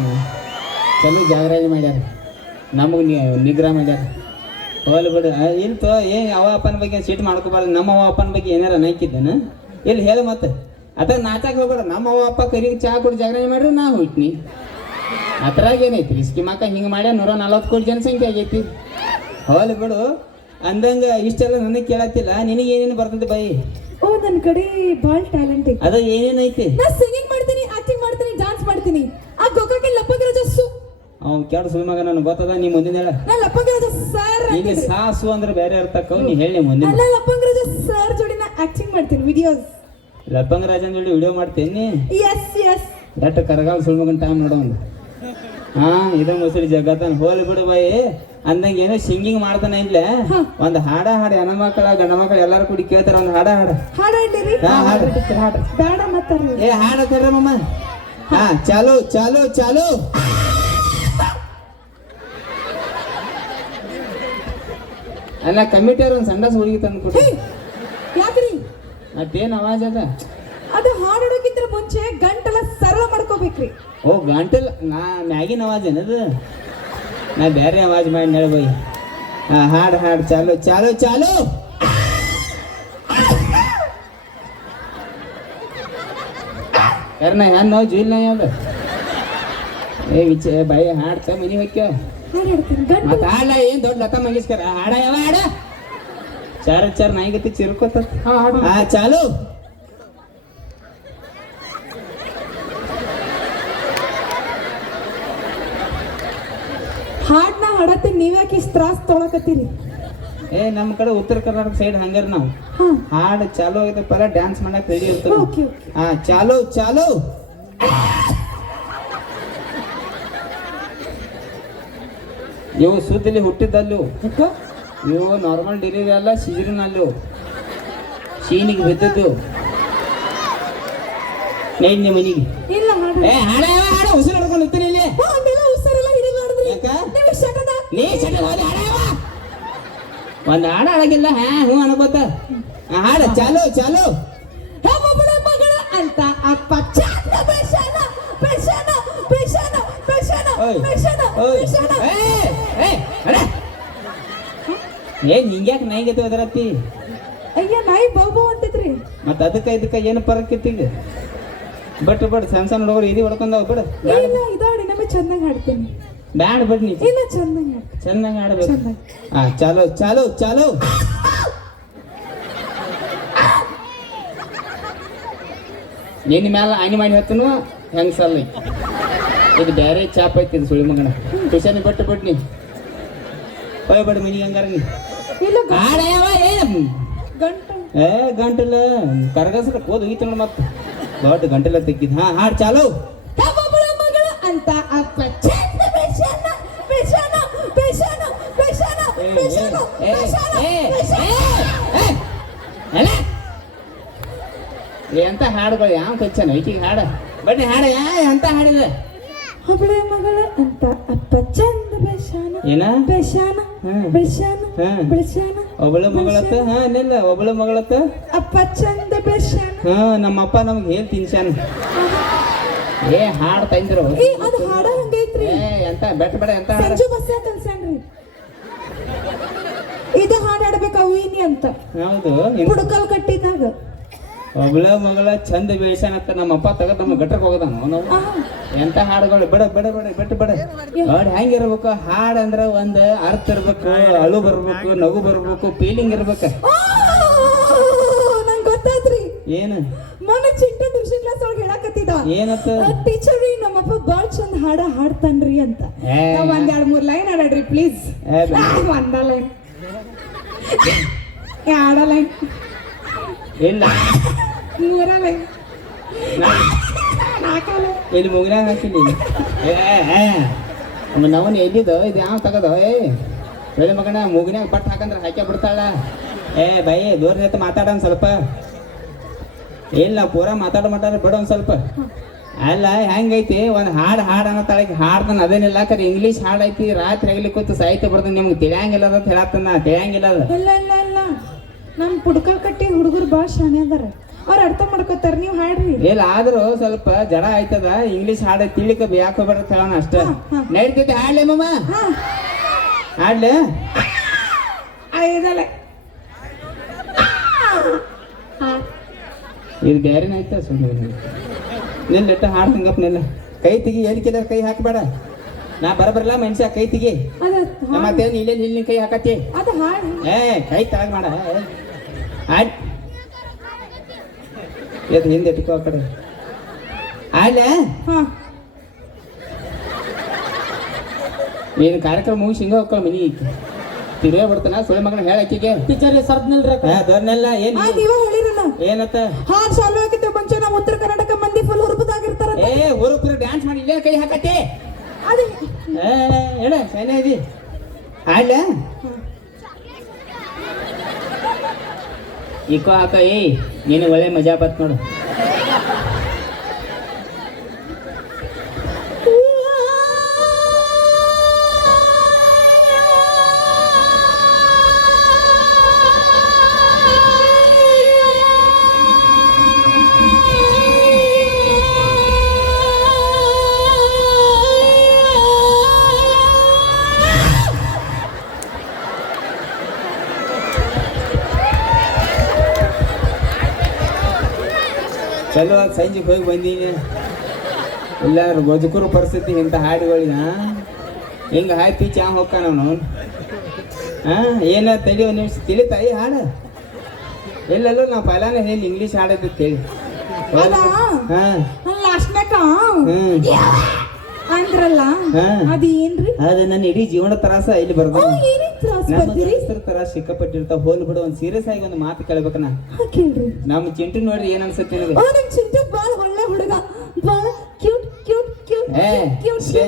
ಚಲೋ ಜಾಗರಣೆ ಮಾಡ್ಯಾರ ನಮಗ್ ನಿಗ್ರಹ ಮಾಡ್ಯಾರ ಹೋಲ್ ಬಿಡು ಇಲ್ತೋ ಏನ್ ಅವ ಅಪ್ಪನ ಬಗ್ಗೆ ಸಿಟ್ಟು ಮಾಡ್ಕೋಬಾರ್ದು ನಮ್ಮ ಅವ ಅಪ್ಪನ ಬಗ್ಗೆ ಏನಾರ ನೈಕಿದ್ದೇನ ಇಲ್ಲಿ ಹೇಳ ಮತ್ತೆ ಅದ ನಾಚಾಕ್ ಹೋಗ್ಬೇಡ ನಮ್ಮ ಅವ್ವ ಅಪ್ಪ ಕರಿಗೆ ಚಾ ಕೊಟ್ಟು ಜಾಗರಣೆ ಮಾಡ್ರಿ ನಾ ಹೋಯ್ತಿನಿ ಅದ್ರಾಗ ಏನೈತಿ ಇಸ್ಕಿ ಮಾಕ ಹಿಂಗೆ ಮಾಡ್ಯ 140 ಕೋಟಿ ಜನಸಂಖ್ಯೆ ಆಗೈತಿ ಹೋಲ್ ಬಿಡು ಅಂದಂಗ ಇಷ್ಟೆಲ್ಲ ನನಗೆ ಕೇಳತ್ತಿಲ್ಲ ನಿನಗೆ ಏನೇನು ಬರ್ತದೆ ಬಾಯಿ ಓ ನನ್ನ ಕಡೆ ಭಾಳ ಟ್ಯಾಲೆಂಟ್ ಐತಿ ಅದ ಏನೇನೈತಿ ನಾ ಸಿಂಗಿಂಗ್ ಮಾಡ್ತೀನಿ ಆಕ್ಟಿಂಗ್ ಮಾಡ್ತೀನಿ ಡಾನ್ಸ್ ಮಾಡ್ತೀನಿ ಆ ಗೋಕಾಕಿ ಲಪ್ಪಂಗರಾಜ ಅವ್ನು ಕೆಡು ಸುಳ್ಳು ಮಗ ನನಗೆ ಗೊತ್ತದ ನೀ ಮುಂದಿನ ಹೇಳ ನಾ ಲಪ್ಪಂಗರಾಜ ಸರ್ ಇಲ್ಲಿ ಸಾಸು ಅಂದ್ರೆ ಬೇರೆ ಇರ್ತಕ್ಕ ನೀ ಹೇಳಿ ಮುಂದಿನ ಅಲ್ಲ ಲಪ್ಪಂಗರಾಜ ಸರ್ ಜೋಡಿ ನಾ ಆಕ್ಟಿಂಗ್ ಮಾಡ್ತೀನಿ ವಿಡಿಯೋಸ್ ಲಪ್ಪಂಗರಾಜನ್ ಜೋಡಿ ವಿಡಿಯೋ ಮಾಡ್ತೇನೆ ಎಸ್ ಎಸ್ ಎಟ್ಟ ಕರಗಾಲ ಸುಳ್ಳು ಮಗನ ಟೈಮ್ ನೋಡೋ ಒಂದು ಇದ ಮುಸುರಿ ಜಗತ್ತನ್ ಹೋಲ್ ಬಿಡು ಬಾಯಿ ಅಂದಂಗ ಏನೋ ಸಿಂಗಿಂಗ್ ಮಾಡ್ತಾನ ಇಲ್ಲ ಒಂದ್ ಹಾಡ ಹೆಣ್ಣ ಮಕ್ಕಳ ಗಂಡ ಮಕ್ಕಳು ಎಲ್ಲಾರು ಕೂಡಿ ಕೇಳ್ತಾರ ಒಂದ್ ಹಾಡ ಹಾಡಿರಿ ಬೇಡ ಮತ್ತ ಏ ಹಾಡ ತರ್ರ ಮಮ್ಮ ಚಾಲು ಚಾಲು ಚಾಲು ಅಲ್ಲ ಕಮಿಟಿಯವ್ರ ಒಂದ್ ಸಂಡಾಸ್ ಹುಡುಗಿ ತಂದು ಕೊಡ್ರಿ ಯಾಕ್ರಿ ಅದೇನ್ ಅವಾಜ್ ಅದ ಅದು ಹಾಡೋದಕ್ಕಿಂತ ಮುಂಚೆ ಗಂಟೆಲ್ಲ ಸರಳ ಮಾಡ್ಕೋಬೇಕ್ರಿ. ಓ ಗಂಟಲ್ ನಾ ಮ್ಯಾಗಿನ ಆವಾಜ್ ಏನದು ನಾ ಬೇರೆ ಆವಾಜ್ ಮಾಡಿ ನಡ್ಬೋಯ್. ಹಾಡು ಹಾಡು ಚಾಲು ಚಾಲು ಚಾಲು. ಯಾರನ್ನ ಹ್ಯಾನ್ ನಾವು ಜೀಲ್ ನಾ ಯಾವ್ದು ಏ ಬೈ ಹಾಡ್ತ ಮನಿ ಹೋಗ್ಯ ಹಾಡು ಹಾಡ್ತೀನಿ ಗಂಟು. ಮತ್ತ ಹಾಡ ಏನ್ ದೊಡ್ಡ ಲತಾ ಮಂಗೇಶ್ಕರ್ ಹಾಡ ಯಾವ ಹಾಡ ಚಾರ ನಾಯಿಗತಿ ಚಿರ್ಕೋತ. ಚಾಲು. ಹಾಡ್ನ ಹಾಡತ್ತೀನಿ, ನೀವ್ಯಾಕೆ ಇಷ್ಟು ತ್ರಾಸ್ ತೊಗೊಳಕತ್ತೀರಿ? ಏ ನಮ್ಮ ಕಡೆ ಉತ್ತರ ಕರ್ನಾಟಕ ಸೈಡ್ ಹಂಗಾರ ನಾವು ಹಾ ಹಾಡು ಚಾಲು ಆಗೈತಪ್ಪ ಡ್ಯಾನ್ಸ್ ಮಾಡಕ್ ರೆಡಿ ಇರ್ತದೆ. ಓಕೆ ಚಾಲು ಚಾಲು. ಇವು ಸುದ್ದಿಲಿ ಹುಟ್ಟಿದ್ದಲ್ಲು, ಇವು ನಾರ್ಮಲ್ ಡೆಲಿವರಿ ಅಲ್ಲ, ಸಿಜರಿನಲ್ಲು ಶೀನಿಗೆ ಬಿದ್ದದ್ದು. ನೈನ್ ನಿಮ್ಮ ಮನಿಗೆ ಇಲ್ಲ ಹಾಡು. ಏ ಹಾಡ ಹಾಡ ಉಸಿರು ಹಿಡ್ಕೊಂಡು ಇರ್ತೀನಿ ಇಲ್ಲಿ. ಹಂಗೆಲ್ಲ ಹುಷಾರೆಲ್ಲ ಹಿಡಿಬಾರ್ದ್ರಿ. ಯಾಕ ನೀವು ಶಟದ ನೀ ಚಟ ಹೋದ ಹಾಡ ಒಂದು ಹಾಡ ಹಾಡಾಗಿಲ್ಲ. ಹ್ಞೂ ಅನ್ಕೋತ ಹಾಡ ಚಾಲು ಚಾಲು. ಒಬ್ಬಳ ಮಗಳ ಅಂತ ಅಪ್ಪ ಚಂದ ಬೆಷನ ಬೆಷನ ಬೆಷನ ಬೆಷನ ಬೆಷನ ಬೆಷನ. ಏನ್ ಹಿಂಗ್ಯಾಕ ನಾಯಿಗೆ ಅದರತ್ತಿ? ಅಯ್ಯ ನಾಯಿ ಬಾಬು ಅಂತಿದ್ರಿ. ಮತ್ತ ಇದಕ್ಕೆ ಏನು ಪರಕ್ಕಿತ್ತು ಈಗ? ಬಟ್ ಸಣ್ಣ ಸಣ್ಣ ಹುಡುಗರು ಇದು ಹೊಡ್ಕೊಂಡಾವ ಬಿಡು. ಇಲ್ಲ ಇದಾಡಿ ನಮಗೆ ಚೆನ್ನಾಗಿ ಹಾಡ್ತೀನಿ. ಬ್ಯಾಡ ಬಿಡ್ ನೀ ಇಲ್ಲ ಚೆನ್ನಾಗಿ ಹಾಡ್ತೀನಿ. ಚೆನ್ನಾಗಿ ಆಡ್ಬೇಕು. ಚೆನ್ನಾಗಿ. ಚಾಲು ಚಾಲು ಚಾಲು. ನಿನ್ನ ಮ್ಯಾಲ ಆನಿ ಮಾಡಿ ಹತ್ತನು ಹೆಂಗ್ ಸಲ್ಲ ಇದು ಬೇರೆ ಚಾಪ್ ಐತಿ. ಇದು ಸುಳಿ ಮಗನ ಟ್ಯೂಷನ್ ಬಿಟ್ಟು ನೀ ಹೋಗ್ಬೇಡ ಮನಿಗೆ ಹಂಗಾರ ನೀ ಇಲ್ಲ ಆಡಯವ ಏನು ಗಂಟು ಗಂಟಲ ಕರಗಸ್ರ ಹೋದ್ ಹೋಗಿತ್ತು ನೋಡು ಮತ್ತೆ ದೊಡ್ಡ ಗಂಟೆಲ್ಲ ತೆಗ್ಗಿದ್. ಹಾಡು ಚಾಲು. ಒಬ್ಬಳ ಮಗಳ ಅಂತ ಅಪ್ಪ ಚಂದ ಬೆಷನ ಬೆಷನ ಬೆಷನ ಬೆಷನ ಬೆಷನ ಬೆಷನ. ಎಂತ ಹಾಡುಗಳು ಯಾವ ಕಚ್ಚನ ಈಕಿಗೆ ಹಾಡ ಬನ್ನಿ ಹಾಡ ಎಂತ ಹಾಡಿದ? ಒಬ್ಬಳ ಮಗಳ ಅಂತ ಅಪ್ಪ ಚಂದ ಬೆಷನ ಏನ ಬೆಷನ ಬೆಷನ ಬೆಷನ. ಒಬ್ಬಳ ಮಗಳತ್ತ ನಿಲ್ಲ ಒಬ್ಬಳ ಮಗಳತ್ತ ಅಪ್ಪ ಚಂದ ಬೆಷನ. ನಮ್ಮಪ್ಪ ನಮ್ಗೆ ಹೇಳ್ ತಿನ್ಸಾನ. ಏ ಹಾಡ್ ತಂದ್ರು ಅದು ಹಾಡ ಹಂಗೈತ್ರಿ. ಎಂತ ಬೆಟ್ಟ ಬೇಡ ಎಂತ ಹಾಡ ಸಂಜು ಬಸ್ಸ ಕಲ್ಸ್ಯಾನ್ರಿ. ಇದು ಹಾಡು ಹಾಡ್ಬೇಕು ಅವಿನಿ ಅಂತ ಹೌದು. ಹುಡುಕಲ್ ಕಟ್ಟಿದಾಗ ಒಬ್ಬಳ ಮಗಳ ಚಂದ ಬೆಳ್ಸಾನತ್ತ ನಮ್ಮಪ್ಪ ತಗದ್ ನಮ್ಮ ಗಟ್ಟಕ್ಕೆ ಹೋಗದಾನ ನಾವು. ಎಂತ ಹಾಡುಗಳು ಬಿಡ ಬಿಡ ಬಿಡ ಬಿಟ್ಟು ಬಿಡ. ಹಾಡು ಹೆಂಗಿರ್ಬೇಕು? ಹಾಡು ಅಂದ್ರೆ ಒಂದು ಅರ್ಥ ಇರ್ಬೇಕು, ಅಳು ಬರ್ಬೇಕು, ನಗು ಬರ್ಬೇಕು, ಫೀಲಿಂಗ್ ಇರ್ಬೇಕು. ನಂಗೆ ಗೊತ್ತಾದ್ರಿ. ಏನು ಮೊನ್ನೆ ಚಿಂಟು ಟ್ಯೂಷನ್ ಕ್ಲಾಸ್ ಒಳಗೆ ಹೇಳಕತ್ತಿದ ಏನತ್ತ? ಟೀಚರ್ ರೀ ನಮ್ಮಪ್ಪ ಬಾಳ್ ಚಂದ ಹಾಡ ಹಾಡ್ತಾನ್ರಿ ಅಂತ. ಒಂದ್ 2-3 ಲೈನ್ ಹಾಡ್ರಿ ಪ್ಲೀಸ್. ಒಂದ ಲೈನ್ 2 ಲೈನ್ ಇಲ್ಲ 3 ಲೈನ್ 4 ಲೈನ್ ಇಲ್ಲಿ ಮುಗಿನಾಗ ಹಾಕಿನಿ. ನಾವು ಎಲ್ಲಿದ ಇದು ಯಾವ ತಗದ? ಬೆಳೆ ಮಗನ ಮುಗಿನಾಗ ಬಟ್ ಹಾಕಂದ್ರೆ ಹಾಕಿ ಬಿಡ್ತಾಳ. ಬೈ ದೂರ ಜೊತೆ ಮಾತಾಡೋಣ ಸ್ವಲ್ಪ. ಇಲ್ಲ ಪೂರಾ ಮಾತಾಡ ಬಿಡ ಒಂದ್ ಸ್ವಲ್ಪ. ಅಲ್ಲ ಹೆಂಗೈತಿ ಒಂದು ಹಾಡು ಅನ್ನತಾಳಕ್ಕೆ ಹಾಡ್ತಾನ ಅದೇನಿಲ್ಲ. ಕರೆ ಇಂಗ್ಲೀಷ್ ಹಾಡು ಐತಿ, ರಾತ್ರಿ ಆಗಲಿ ಕೂತು ಸಾಹಿತ್ಯ ಬರ್ತಾನೆ, ನಿಮ್ಗೆ ತಿಳಿಯಂಗಿಲ್ಲ ಅಂತ ಹೇಳತ್ತಾನ. ತಿಳಿಯಂಗಿಲ್ಲ ಅದ. ಇಲ್ಲ ಇಲ್ಲ ಇಲ್ಲ ನಮ್ ಪುಡ್ಕಲ್ ಕಟ್ಟಿ ಹುಡುಗರು ಭಾಳ ಶಾಣೆ ಅದಾರ, ಅವ್ರು ಅರ್ಥ ಮಾಡ್ಕೋತಾರ. ನೀವು ಹಾಡ್ರಿ. ಇಲ್ಲ ಆದ್ರೂ ಸ್ವಲ್ಪ ಜಡ ಆಯ್ತದ. ಇಂಗ್ಲೀಷ್ ಹಾಡ ತಿಳಿಕ ಯಾಕೆ ಬರತ್ತ ಹೇಳೋಣ ಅಷ್ಟ. ನಡೀತೈತಿ ಹಾಡ್ಲಿ ಮಮ್ಮ? ಹಾಡ್ಲಿ. ಇದಲ್ಲ ಇದು ಬೇರೆನ ಆಯ್ತ ಸುಮ್ಮನೆ ನಿಲ್ಲಿಟ್ಟ ಹಾಡು ಹಂಗಪ್ಪ ನಿಲ್ಲ. ಕೈ ತೆಗಿ, ಎಲ್ಲಿ ಕೈ ಹಾಕಬೇಡ. ನಾ ಬರಬರಲ್ಲ ಮನುಷ್ಯ, ಕೈ ತೆಗಿ. ಮತ್ತೇನು ಇಲ್ಲೇನು ಇಲ್ಲಿ ಕೈ ಹಾಕತಿ? ಅದು ಹಾಡು. ಕೈ ತಳಗ ಮಾಡ. ಆಡ್ ಎದು ಹಿಂದೆ ಇಟ್ಕೋ ಆ ಕಡೆ. ಆಡ್ಲ ಏನು ಕಾರ್ಯಕ್ರಮ ಮುಗಿಸಿ ಹಿಂಗ ಹೋಗ್ಕಳ ಮನಿ ತಿರುಗೇ ಬಿಡ್ತಾನ. ಸುಳ್ಳಿ ಮಗನ ಹೇಳಕ್ಕಿಗೆ ಟೀಚರ್ ಸರ್ದ್ನಲ್ರ ದೊಡ್ಡನೆಲ್ಲ ಏನ್ ನೀವ ಹೇಳಿರಲ್ಲ ಏನತ್ತ? ಹಾಡ್ ಚಾಲು ಆಗಿದ್ದ ಮುಂಚೆ ನಮ್ಮ ಉತ್ತರ ಕರ್ನಾಟಕ ಮಂದಿ ಫುಲ್ ಹುರುಪದಾಗಿರ್ತಾರ. ಹುರುಪುರ ಡ್ಯಾನ್ಸ್ ಮಾಡಿ ಇಲ್ಲೇ ಕೈ ಹಾಕತಿ. ಅದೇ ಹೇಳ ಸೈನ ಇದಿ ಆಡ್ಲ ಇಕೋ ಹಾಕ. ನೀನು ಒಳ್ಳೆ ಮಜಾ ಬತ್ ನೋಡು. ಚಲೋ ಸಂಜೆಗೆ ಹೋಗಿ ಬಂದೀನಿ ಇಲ್ಲ ಬದುಕರು ಪರಿಸ್ಥಿತಿ ಇಂಥ ಹಾಡುಗಳಿಗೆ ಹಿಂಗೆ ಹಾಯ್ ಪೀಚ್ ಹ್ಯಾಂಗ ಹೋಗ್ಕ ನಾವು ಏನ ತಡಿ ಒಂದು ನಿಮಿಷ ತಿಳಿತಾಯಿ ಹಾಡು ಎಲ್ಲೆಲ್ಲೋ ನಾವು ಪೈಲಾನೆ ಹೇಳಿ ಇಂಗ್ಲೀಷ್ ಹಾಡೋದು ಹೇಳಿ ಲಾಸ್ಟ್ನಾಕ ಅಂದ್ರಲ್ಲ ಅದು ಏನ್ರಿ ಅದು ನನ್ನ ಇಡೀ ಜೀವನ ತರಾಸ ಇಲ್ಲಿ ಬರ್ದ ಏನೇನ್ ತ್ರಾಸ್ ನಮ್ಮ ಬರ್ತೀರಿ ತರ ಸಿಕ್ಕಾಪಟ್ಟಿರ್ತಾವ ಹೋಲ್ ಬಿಡು ಒಂದು ಸೀರಿಯಸ್ ಆಗಿ ಒಂದು ಮಾತು ಕೇಳ್ಬೇಕ ನಾ ಕೇಳ್ರಿ ನಮ್ಮ ಚಿಂಟು ನೋಡ್ರಿ ಏನ್ ಅನ್ಸುತ್ತೆ ನಿನಗೆ ನಮ್ ಚಿಂಟು ಬಾಳ ಒಳ್ಳೆ ಹುಡುಗ ಬಾಳ ಕ್ಯೂಟ್ ಕ್ಯೂಟ್ ಕ್ಯೂಟ್ ಏ ಕ್ಯೂಟ್ ಶ್ಶೇ,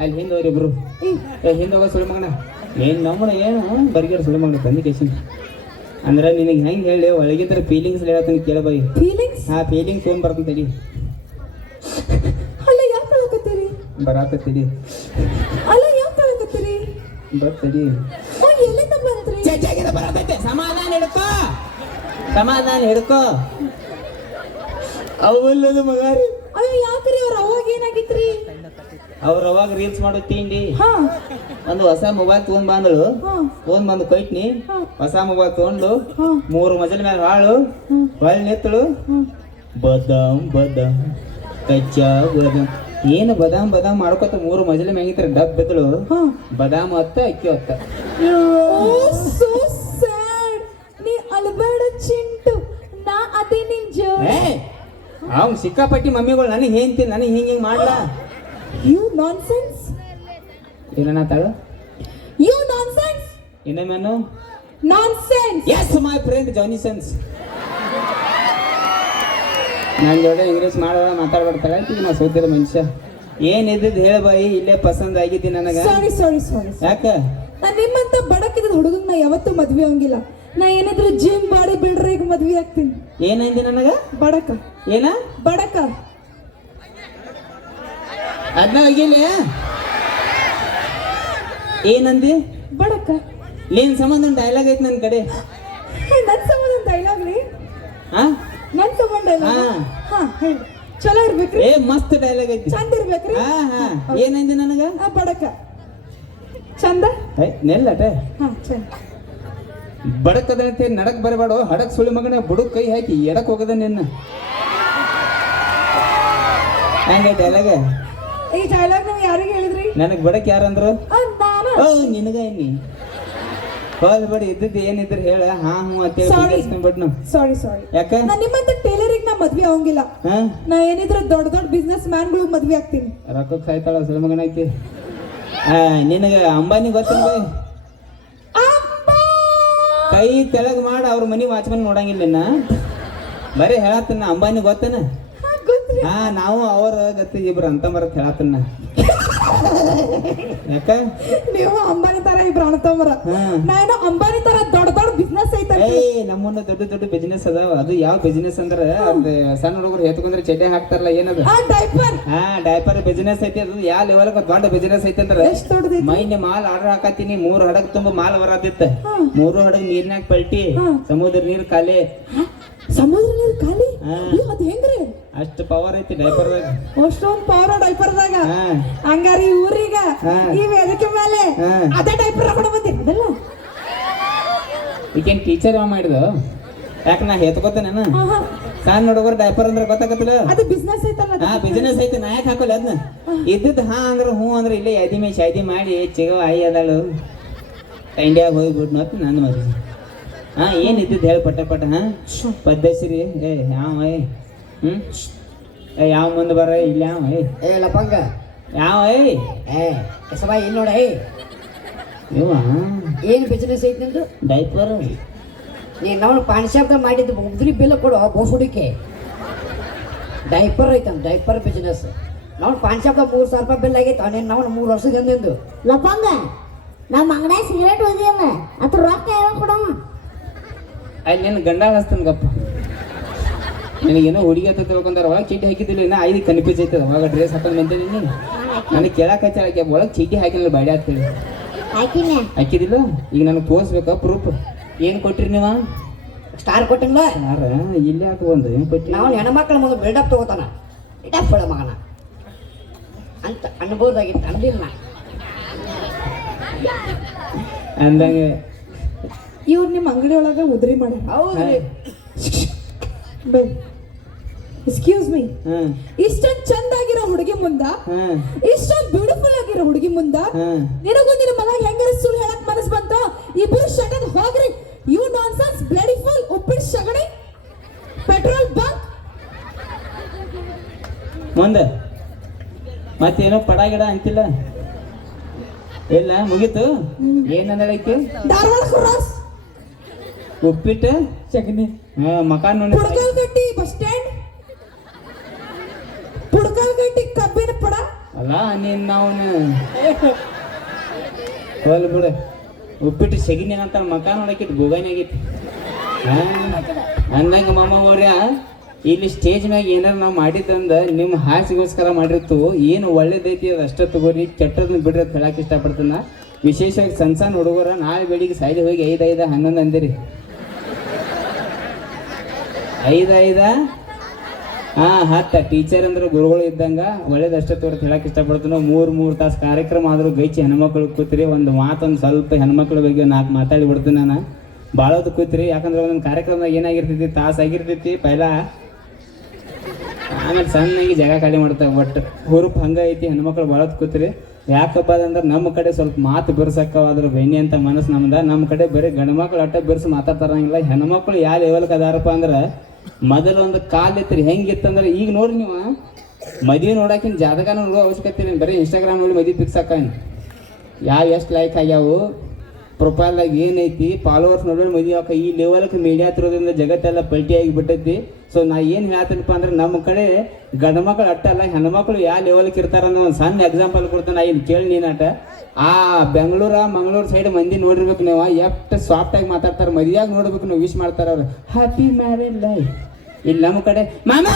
ಅಲ್ಲಿ ಹಿಂದೆ ಹೋಗ್ರಿ ಇಬ್ರು ಹಿಂದೆ ಹೋಗೋ ಸುಳ್ಳು ಮಗನ ಏನ್ ನಮ್ಮನ ಏನು ಬರ್ಗಿರ್ ಸುಳ್ಳು ಮಗನ ತಂದಿ ಕೇಸಿನ ಅಂದ್ರೆ ನಿನಗೆ ಹೆಂಗೆ ಹೇಳಿ ಒಳಗಿದ್ರ ಫೀಲಿಂಗ್ಸ್ ಹೇಳತ್ತೀನಿ ಕೇಳಬಾಯಿ ಫೀಲಿಂಗ್ಸ್ ಹಾ ಫೀಲಿಂಗ್ಸ್ ತೊಗೊಂಡ್ ಬರ್ತಂತ ತಡಿ ಅಲ್ಲ ಯಾಕೆ ಕಳಕತ್ತೀರಿ ಬರಾತಡಿ ಅಲ್ಲ ಯಾಕೆ ಕಳಕತ್ತೀರಿ ಬರ್ತಡಿ ಎಲ್ಲಿಂದ ಬಂದ್ರಿ ಬರತೈತೆ ಸಮಾಧಾನ ಹಿಡ್ಕೋ ಸಮಾಧಾನ ಹಿಡ್ಕೋ ಅವಲ್ಲದ ಮಗಾರಿ ಅಯ್ಯೋ ಯಾಕ್ರಿ ಅವ್ರ ಅವಾಗ ಏನಾಗಿತ್ರಿ ಅವ್ರ ಅವಾಗ ರೀಲ್ಸ್ ಮಾಡೋ ತಿಂಡಿ ಹಾ ಒಂದು ಹೊಸ ಮೊಬೈಲ್ ತಗೊಂಡ್ ಬಂದಳು ಹಾ ತಗೊಂಡ್ ಬಂದು ಕೊಯ್ಟ್ನಿ ಹೊಸ ಮೊಬೈಲ್ ತಗೊಂಡು ಹಾ 3 ಮಜಲ ಮೇಲೆ ಹಾಳು ಹೊಳ್ ನಿತ್ತಳು ಹ್ಮ್ ಬದಾಮ್ ಬದಾಮ್ ಕಚ್ಚಾ ಬದಾಮ್ ಏನು ಬದಾಮ್ ಬದಾಮ್ ಮಾಡ್ಕೊತ 3 ಮಜಲ ಮ್ಯಾಗಿತ್ರ ಡಬ್ ಬಿದ್ದಳು ಹಾ ಬದಾಮ್ ಹೊತ್ತ ಅಕ್ಕಿ ಹೊತ್ತ ಸೋ ಸ್ಯಾಡ್ ನೀ ಅಲ್ಬೇಡ ಚಿಂಟು ನಾ ಅದೇ ನಿನ್ ಜೋಡಿ ಅವ್ನು ಸಿಕ್ಕಾಪಟ್ಟಿ ಮಮ್ಮಿಗಳು ನನಗೆ ಹೇಳ್ತೀನಿ ನನಗೆ ಹಿಂಗೆ ಮಾಡ್ಲಾ ಯು ನಾನ್ಸೆನ್ಸ್ ಏನತ್ತಾಳು ಯು ನಾನ್ಸೆನ್ಸ್ ಇನ್ನೊಮ್ಮೆನು ನಾನ್ಸೆನ್ಸ್ ಎಸ್ ಮೈ ಫ್ರೆಂಡ್ ಜಾನಿಸನ್ಸ್ ನನ್ನ ಜೋಡಿ ಇಂಗ್ಲೀಷ್ ಮಾತಾಡ್ಬಿಡ್ತಾಳೆ ಈಗ ನಾ ಸೋತಿರೋ ಮನುಷ್ಯ ಏನಿದ್ದು ಹೇಳಬಾಯಿ ಇಲ್ಲೇ ಪಸಂದ್ ಆಗಿದ್ದಿ ನನಗೆ ಸಾರಿ ಸಾರಿ ಸಾರಿ ಯಾಕ ನಾ ನಿಮ್ಮಂತ ಬಡಕಿದ ಹುಡುಗನ್ ನಾ ಯಾವತ್ತೂ ಮದ್ವೆ ಹಂಗಿಲ್ಲ ನಾ ಏನಾದ್ರು ಜಿಮ್ ಬಾಡಿ ಬಿಲ್ಡರ್ ಮದ್ವೆ ಆಗ್ತೀನಿ ಏನಂದಿ ನನಗ ಬಡಕ ಏನ ಬಡಕ ಅದನ್ನ ಹೋಗಿಲ್ಲ ಏನಂದಿ ಬಡಕ ನೀನ್ ಸಂಬಂಧ ಒಂದು ಡೈಲಾಗ್ ಐತಿ ನನ್ನ ಕಡೆ ನನ್ ಸಂಬಂಧ ಡೈಲಾಗ್ ರೀ ಹಾ ನನ್ ಸಂಬಂಧ ಡೈಲಾಗ್ ಹಾ. ಹಾ ಹೇಳಿ ಚಲೋ ಇರ್ಬೇಕ್ರಿ ಏ ಮಸ್ತ್ ಡೈಲಾಗ್ ಐತಿ ಚಂದ ಇರ್ಬೇಕ್ರಿ ಹಾ ಹಾ ಏನಂದಿ ನನಗ ಬಡಕ ಚಂದ ನೆಲ್ಲಟೆ ಹಾ ಚಂದ ಬಡಕದಂತೆ ನಡಕ್ ಬರಬೇಡ ಹಡಕ್ ಸುಳಿ ಮಗನ ಬುಡುಕ್ ಕೈ ಹಾಕಿ ಎಡಕ್ ಹೋಗದ ನಿನ್ನ ಹಂಗೈತೆ ಡೈಲಾಗ ಈ ಡೈಲಾಗ್ ನೀವು ಯಾರಿಗೆ ಹೇಳಿದ್ರಿ ನನಗ್ ಬಡಕ್ ಯಾರಂದ್ರು ನಾನು ಓ ನಿನಗ ಇನ್ನಿ ಹೋಲ್ ಬಡಿ ಇದ್ದದ್ದು ಏನಿದ್ರು ಹೇಳ ಹಾ ಹ್ಞೂ Sorry. ಅಂತೇಳಿ ಸಾರಿ ಸಾರಿ ಯಾಕ ನಾ ನಿಮ್ಮಂತ ಟೈಲರಿಂಗ್ ನಾ ಮದ್ವೆ ಆಗಂಗಿಲ್ಲ ಹಾ ನಾ ಏನಿದ್ರು ದೊಡ್ಡ ದೊಡ್ಡ ಬಿಸ್ನೆಸ್ ಮ್ಯಾನ್ಗಳು ಮದ್ವೆ ಆಗ್ತೀನಿ ರೊಕ್ಕಕ್ಕೆ ಸಾಯ್ತಾಳ ಸುಳಿ ಮಗನ ಐತಿ ನಿನಗ ಅಂಬಾನಿ ಗೊತ್ತಂಬ ಕೈ ತೆಳಗ್ ಮಾಡ ಅವ್ರ ಮನಿ ವಾಚ್ಮನ್ ನೋಡಂಗಿಲ್ಲ ನಿನ್ನ ಬರೀ ಹೇಳತ್ತನ್ನ ಅಂಬಾನಿ ಗೊತ್ತನ ಗೊತ್ತ್ರಿ ಹಾ ನಾವು ಅವ್ರ ಗತಿ ಇಬ್ರು ಅಂತ ಬರತ್ ಹೇಳತ್ತನ್ನ ಯಾಕ ನೀವು ಅಂಬಾನಿ ತರ ಇಬ್ರು ಅಣ್ಣತಮ್ಮರ ಹಾ. ನಾನು ಅಂಬಾನಿ ತರ ದೊಡ್ಡ ದೊಡ್ಡ ಬಿಸ್ನೆಸ್ ಐತೆ ನಮ್ಮನ್ನ ದೊಡ್ಡ ದೊಡ್ಡ ಬಿಸ್ನೆಸ್ ಅದಾವ ಅದು ಯಾವ ಬಿಸ್ನೆಸ್ ಅಂದ್ರ ಅದ್ ಸಣ್ಣ ಹುಡುಗರು ಎತ್ಕೊಂಡ್ರೆ ಚಡ್ಡೆ ಹಾಕ್ತಾರಲ್ಲ ಏನದ ಆ ಡೈಪರ್ ಹಾ ಡೈಪರ್ ಬಿಸ್ನೆಸ್ ಐತಿ ಅದು ಯಾವ ಲೆವೆಲ್ ದೊಡ್ಡ ಬಿಸ್ನೆಸ್ ಐತಿ ಅಂದ್ರ ಎಷ್ಟು ದೊಡ್ಡದೈತಿ ಮೈನೆ ಮಾಲ್ ಆರ್ಡರ್ ಹಾಕತ್ತೀನಿ 3 ಹಡಗ್ ತುಂಬ ಮಾಲ್ ಬರದಿತ್ತ ಹಾ. 3 ಹಡಗ್ ನೀರ್ನಾಗ ಪಲ್ಟಿ ಹಾ. ಸಮುದ್ರ ನೀರ್ ಖಾಲಿ ಸಮುದ್ರ ನೀರು ಖಾಲಿ ಹಾ. ಅದ್ ಹೆಂಗ್ರಿ ಅಷ್ಟು ಪವರ್ ಐತಿ ಡೈಪರ್ದಾಗ ಅಷ್ಟೊಂದು ಪವರ್ ಡೈಪರ್ದಾಗ ಹಾ ಹಂಗಾರಿ ಊರೀಗ ಹಾ. ಈ ವೇದಿಕೆ ಮೇಲೆ ಹಾ. ಅದೇ ಡೈಪರ್ ಹಾಕೊಂಡು ಬಂದಿರಿ ಅದಲ್ಲ ಈಗೇನ್ ಟೀಚರ್ ಯಾವ ಮಾಡಿದ ಯಾಕ ನಾ ಹೆತ್ಕೋತೇನ ಆಹಾ. ಸಣ್ಣ ಹುಡುಗರು ಡೈಪರ್ ಅಂದ್ರೆ ಗೊತ್ತಾಗತ್ತಿಲ್ಲ ಅದು ಬಿಸ್ನೆಸ್ ಐತಲ್ಲ ಅದು. ಹಾ ಬಿಸ್ನೆಸ್ ಐತಿ ನಾ ಯಾಕೆ ಹಾಕೋಲ್ಲ ಅದನ್ನ ಇದ್ದದ್ದು ಹಾ ಅಂದ್ರೆ ಹ್ಞೂ ಅಂದ್ರೆ ಇಲ್ಲೇ ಎದಿ ಮೇ ಶಾದಿ ಮಾಡಿ ಚಿಗವ ಆಯಿ ಅದಾಳು ಇಂಡಿಯಾಗ ಹೋಗ್ಬಿಟ್ಟು ಮತ್ತೆ ನಾನು ಮರಿ ಹಾ ಏನ್ ಇದ್ದಿದ್ದು ಹೇಳಿ ಪಟ್ಟ ಪಟ್ಟ ಹಾ ಪದ್ಧತಿ ಏ ಯಾವ ಏ ಹ್ಮ್ ಏ ಯಾವ ಮುಂದೆ ಬರ ಇಲ್ಲ ಯಾವ ಏ ಲಪಂಗ ಯಾವ ಏ ಕೆಸಬ ಇಲ್ಲಿ ನೋಡ ಏ ಇವ ಏನು ಬಿಸ್ನೆಸ್ ಐತಿ ನಿಂದು ಡೈಪರ್ ನೀನು ನಾವು ಪಾನ್ ಶಾಪ್ದಾಗ ಮಾಡಿದ್ದು ಉದ್ರಿ ಬಿಲ್ ಕೊಡು ಬೋಫುಡಿಕೆ ಡೈಪರ್ ಐತಂತ ಡೈಪರ್ ಬಿಸ್ನೆಸ್ ನಾವು ಪಾನ್ ಶಾಪ್ದಾಗ 3,000 ರೂಪಾಯಿ ಬಿಲ್ ಆಗೈತೆ ನೀನು ನಾವು 3 ವರ್ಷದ ಹಿಂದಿಂದು ಲಪಂಗ ನಮ್ಮ ಅಂಗಡಿಯಾಗ ಸಿಗರೇಟ್ ಓದಿಯಲ್ಲ ಅದ್ರ ರೊಕ್ಕ ಯಾವಾಗ ಕೊಡವ ಅಲ್ಲಿ ನಿನ್ನ ಗಂಡ ಹಸ್ತನ ಗಪ್ಪ ನನಗೇನೋ ಹುಡುಗಿ ಅಂತ ತಿಳ್ಕೊಂಡಾರ ಒಳಗೆ ಚೀಟಿ ಹಾಕಿದ್ದಿಲ್ಲ ಇನ್ನ 5 ಕನ್ಫ್ಯೂಸ್ ಐತದ ಅವಾಗ ಡ್ರೆಸ್ ಹಾಕೊಂಡು ಬಂದಿದ್ದೀನಿ ನೀನು ನನಗೆ ಕೇಳಕ್ಕೆ ಹಚ್ಚ ಒಳಗೆ ಚೀಟಿ ಹಾಕಿಲ್ಲ ಬಾಡಿ ಆಗ್ತೇಳಿ ಹಾಕಿನ ಹಾಕಿದಿಲ್ಲ ಈಗ ನನಗೆ ತೋರಿಸ್ಬೇಕಾ ಪ್ರೂಫ್ ಏನು ಕೊಟ್ರಿ ನೀವು ಸ್ಟಾರ್ ಕೊಟ್ಟಿಲ್ಲ ಯಾರ ಇಲ್ಲೇ ಹಾಕಿ ಒಂದು ಏನು ಕೊಟ್ರಿ ನಾವು ಹೆಣ್ಮಕ್ಳ ಮುಂದೆ ಬಿಲ್ಡಪ್ ತಗೋತಾನ ಇಡಪ್ ಬಿಡ ಮಗನ ಅಂತ ಅನ್ಬೋದಾಗಿತ್ತು ಅಂದಿಲ್ಲ ಅಂದಂಗೆ ಇವ್ರು ನಿಮ್ಮ ಅಂಗಡಿ ಒಳಗ ಉದ್ರಿ ಮಾಡ್ಯಾರ ಹೌದ್ರಿ ಬರ್ರಿ ಎಕ್ಸ್ಕ್ಯೂಸ್ ಮೀ, ಹಾ ಇಷ್ಟೊಂದ್ ಚಂದ ಆಗಿರೋ ಹುಡುಗಿ ಮುಂದ, ಹಾ ಇಷ್ಟೊಂದ್ ಬ್ಯೂಟಿಫುಲ್ ಆಗಿರೋ ಹುಡುಗಿ ಮುಂದ ಹಾ ನಿನಗೂ ನಿನ್ನ ಮಗ ಹೆಂಗಾರ ಸುಳ್ಳು ಹೇಳಕ್ ಮನಸ್ ಬಂತ? ಇಬ್ರು ಶಟನ್ ಹೋಗ್ರಿ. ಯು ನಾನ್ಸೆನ್ಸ್ ಬ್ಲಡಿ ಫುಲ್ ಉಪ್ಪಿಟ್ಟು ಶಗಣಿ ಪೆಟ್ರೋಲ್ ಬಂಕ್. ಮುಂದೆ ಮತ್ತೇನೋ ಪಡ ಗಿಡ ಅಂತಿಲ್ಲ ಇಲ್ಲ ಮುಗೀತು. ಏನಂದಳೈತಿ? ಧಾರವಾಡ ಕ್ರಾಸ್ ಉಪ್ಪಿಟ್ಟು ಚಗನಿ ಮಕ ನೋಡಿ ಪುಡ್ಕಲ್ಗಟ್ಟಿ ಬಸ್ ಸ್ಟ್ಯಾಂಡ್, ಪುಡ್ಕಲ್ಗಟ್ಟಿ ಕಬ್ಬಿನ ಪಡ. ಅಲ್ಲ ನೀನ್ ನಾವನ ಹೋಲ್ ಬಿಡು. ಉಪ್ಪಿಟ್ಟು ಸೆಗಿನಿ ಅಂತ ಮಕ ನೋಡಕಿಟ್ಟು ಗೋಗಾನಿ ಆಗೈತಿ. ಅಂದಂಗ ಮಾಮ ಅವ್ರ ಇಲ್ಲಿ ಸ್ಟೇಜ್ ಮ್ಯಾಗ ಏನಾರು ನಾವು ಮಾಡಿದ್ದಂದ ನಿಮ್ಮ ಹಾಸಿಗೋಸ್ಕರ ಮಾಡಿರ್ತು. ಏನು ಒಳ್ಳೇದೈತಿ ಅದು ಅಷ್ಟ ತಗೋರಿ, ಕೆಟ್ಟದನ್ನ ಬಿಡ್ರಿ ಅಂತ ಹೇಳಕ್ ಇಷ್ಟಪಡ್ತಾನ. ವಿಶೇಷವಾಗಿ ಸಣ್ಣ ಸಣ್ಣ ಹುಡುಗರ ನಾಳೆ ಬೆಳಿಗ್ಗೆ ಸಾಯ್ಲಿ ಹೋಗಿ 5, 5, 11 ಅಂದಿರಿ. 5, 5 10 ಟೀಚರ್ ಅಂದ್ರೆ ಗುರುಗಳು ಇದ್ದಂಗ ಒಳ್ಳೇದಷ್ಟೇ ತೋರ್ತ ಹೇಳಕ್ ಇಷ್ಟಪಡ್ತಾನೋ. 3 ತಾಸು ಕಾರ್ಯಕ್ರಮ ಆದ್ರೂ ಗೈಚಿ ಹೆಣ್ಮಕ್ಳು ಕೂತ್ರಿ. ಒಂದು ಮಾತೊಂದು ಸ್ವಲ್ಪ ಹೆಣ್ಮಕ್ಳ ಬಗ್ಗೆ 4 ಮಾತಾಡಿ ಬಿಡ್ತೀನಿ ನಾನು. ಭಾಳ ಹೊತ್ತು ಕೂತ್ರಿ. ಯಾಕಂದ್ರೆ ಒಂದೊಂದು ಕಾರ್ಯಕ್ರಮದಾಗ ಏನಾಗಿರ್ತೈತಿ, ತಾಸು ಆಗಿರ್ತೈತಿ ಪೈಲ, ಆಮೇಲೆ ಸಣ್ಣಾಗಿ ಜಾಗ ಖಾಲಿ ಮಾಡ್ತಾವೆ. ಬಟ್ ಹುರುಪ್ ಹಂಗ ಐತಿ. ಹೆಣ್ಮಕ್ಳು ಭಾಳ ಹೊತ್ತು ಕೂತ್ರಿ. ಯಾಕಪ್ಪ ಅದಂದ್ರೆ ನಮ್ಮ ಕಡೆ ಸ್ವಲ್ಪ ಮಾತು ಬಿರ್ಸಕ್ಕವಾದ್ರೆ ಬೆಣ್ಣೆ ಅಂತ ಮನಸ್ಸು ನಮ್ದು. ನಮ್ಮ ಕಡೆ ಬರೀ ಗಂಡು ಮಕ್ಳು ಅಟ್ಟ ಬಿರ್ಸಿ ಮಾತಾಡ್ತಾರಂಗಿಲ್ಲ. ಹೆಣ್ಮಕ್ಳು ಯಾವ ಲೆವೆಲ್ಗೆ ಅದಾರಪ್ಪ ಅಂದ್ರೆ ಮೊದಲು ಒಂದು ಕಾಲ್ ಇತ್ತು ಹೆಂಗಿತ್ತಂದ್ರೆ, ಈಗ ನೋಡ್ರಿ ನೀವು ಮದುವೆ ನೋಡಾಕಿನ ಜಾತಕ ನೋಡುವ ಅವಶ್ಯಕತೆ ಇಲ್ಲ. ಬರೀ ಇನ್ಸ್ಟಾಗ್ರಾಮ್ ನೋಡಿ ಮದುವೆ ಫಿಕ್ಸ್ ಹಾಕಾನ. ಎಷ್ಟು ಲೈಕ್ ಆಗ್ಯಾವು, ಪ್ರೊಫೈಲ್ದಾಗ ಏನೈತಿ, ಫಾಲೋವರ್ಸ್ ನೋಡಿ ಮದುವೆ ಹಾಕ. ಈ ಲೆವೆಲ್ಗೆ ಮೀಡಿಯಾ ತಿರೋದ್ರಿಂದ ಜಗತ್ತೆಲ್ಲ ಪಲ್ಟಿಯಾಗಿ ಬಿಟ್ಟೈತಿ. ಸೊ ನಾ ಏನು ಹೇಳ್ತೀನಪ್ಪ ಅಂದ್ರೆ ನಮ್ಮ ಕಡೆ ಗಂಡು ಮಕ್ಳು ಅಟ್ಟಲ್ಲ, ಹೆಣ್ಮಕ್ಳು ಯಾವ ಲೆವೆಲ್ಗೆ ಇರ್ತಾರ ಅನ್ನೋ ಒಂದು ಸಣ್ಣ ಎಕ್ಸಾಂಪಲ್ ಕೊಡ್ತಾನೆ. ಇಲ್ಲಿ ಕೇಳಿ ನೀನಾಟ ಬೆಂಗಳೂರು ಮಂಗಳೂರು ಸೈಡ್ ಮಂದಿ ನೋಡಿರ್ಬೇಕು ನೀವು, ಎಷ್ಟು ಸಾಫ್ಟಾಗಿ ಮಾತಾಡ್ತಾರೆ. ಮದುವೆಯಾಗ ನೋಡ್ಬೇಕು ನೀವು, ವಿಶ್ ಮಾಡ್ತಾರೆ ಅವ್ರು, ಹ್ಯಾಪಿ ಮ್ಯಾರೇಜ್ ಲೈಫ್. ಇಲ್ಲಿ ನಮ್ಮ ಕಡೆ ಮಾಮ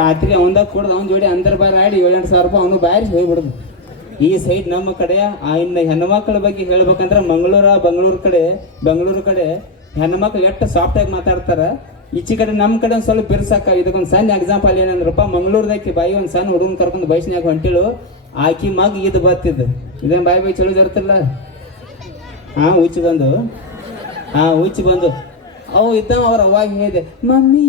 ರಾತ್ರಿ ಅವಂದಾಗ ಕುಡ್ದು ಅವ್ನ ಜೋಡಿ ಅಂದರ್ ಬಾರಿ ಆಡಿ 7-8 ರೂಪಾಯಿ ಅವನು ಬಾರಿ ಹೋಗ್ಬಿಡ್ದು. ಈ ಸೈಡ್ ನಮ್ಮ ಕಡೆ ಇನ್ನು ಹೆಣ್ಮಕ್ಳ ಬಗ್ಗೆ ಹೇಳ್ಬೇಕಂದ್ರೆ ಬೆಂಗಳೂರು ಕಡೆ ಹೆಣ್ಮಕ್ಳು ಎಷ್ಟು ಸಾಫ್ಟಾಗಿ ಮಾತಾಡ್ತಾರ. ಈಚೆ ಕಡೆ ನಮ್ಮ ಕಡೆ ಒಂದು ಸ್ವಲ್ಪ ಬಿರ್ಸಾಕ. ಇದಕ್ಕೊಂದು ಸಣ್ಣ ಎಕ್ಸಾಂಪಲ್ ಏನಂದ್ರಪ್ಪ, ಮಂಗಳೂರ್ದಾಕಿ ಬಾಯಿ ಒಂದು ಸಣ್ಣ ಹುಡುಗನ ಕರ್ಕೊಂಡು ಬೈಸ್ನ್ಯಾಗ ಹೊಂಟಿಳು. ಆಕಿ ಮಗ ಇದು ಬತ್ತಿದ್ದು ಇದೇನು ಬಾಯಿ ಚಲೋ ಇರ್ತಿಲ್ಲ. ಹುಚ್ಚಿ ಬಂದು ಅವು ಇದ್ದವ ಅವ್ರ ಅವಾಗ ಹೇಳಿದೆ ಮಮ್ಮಿ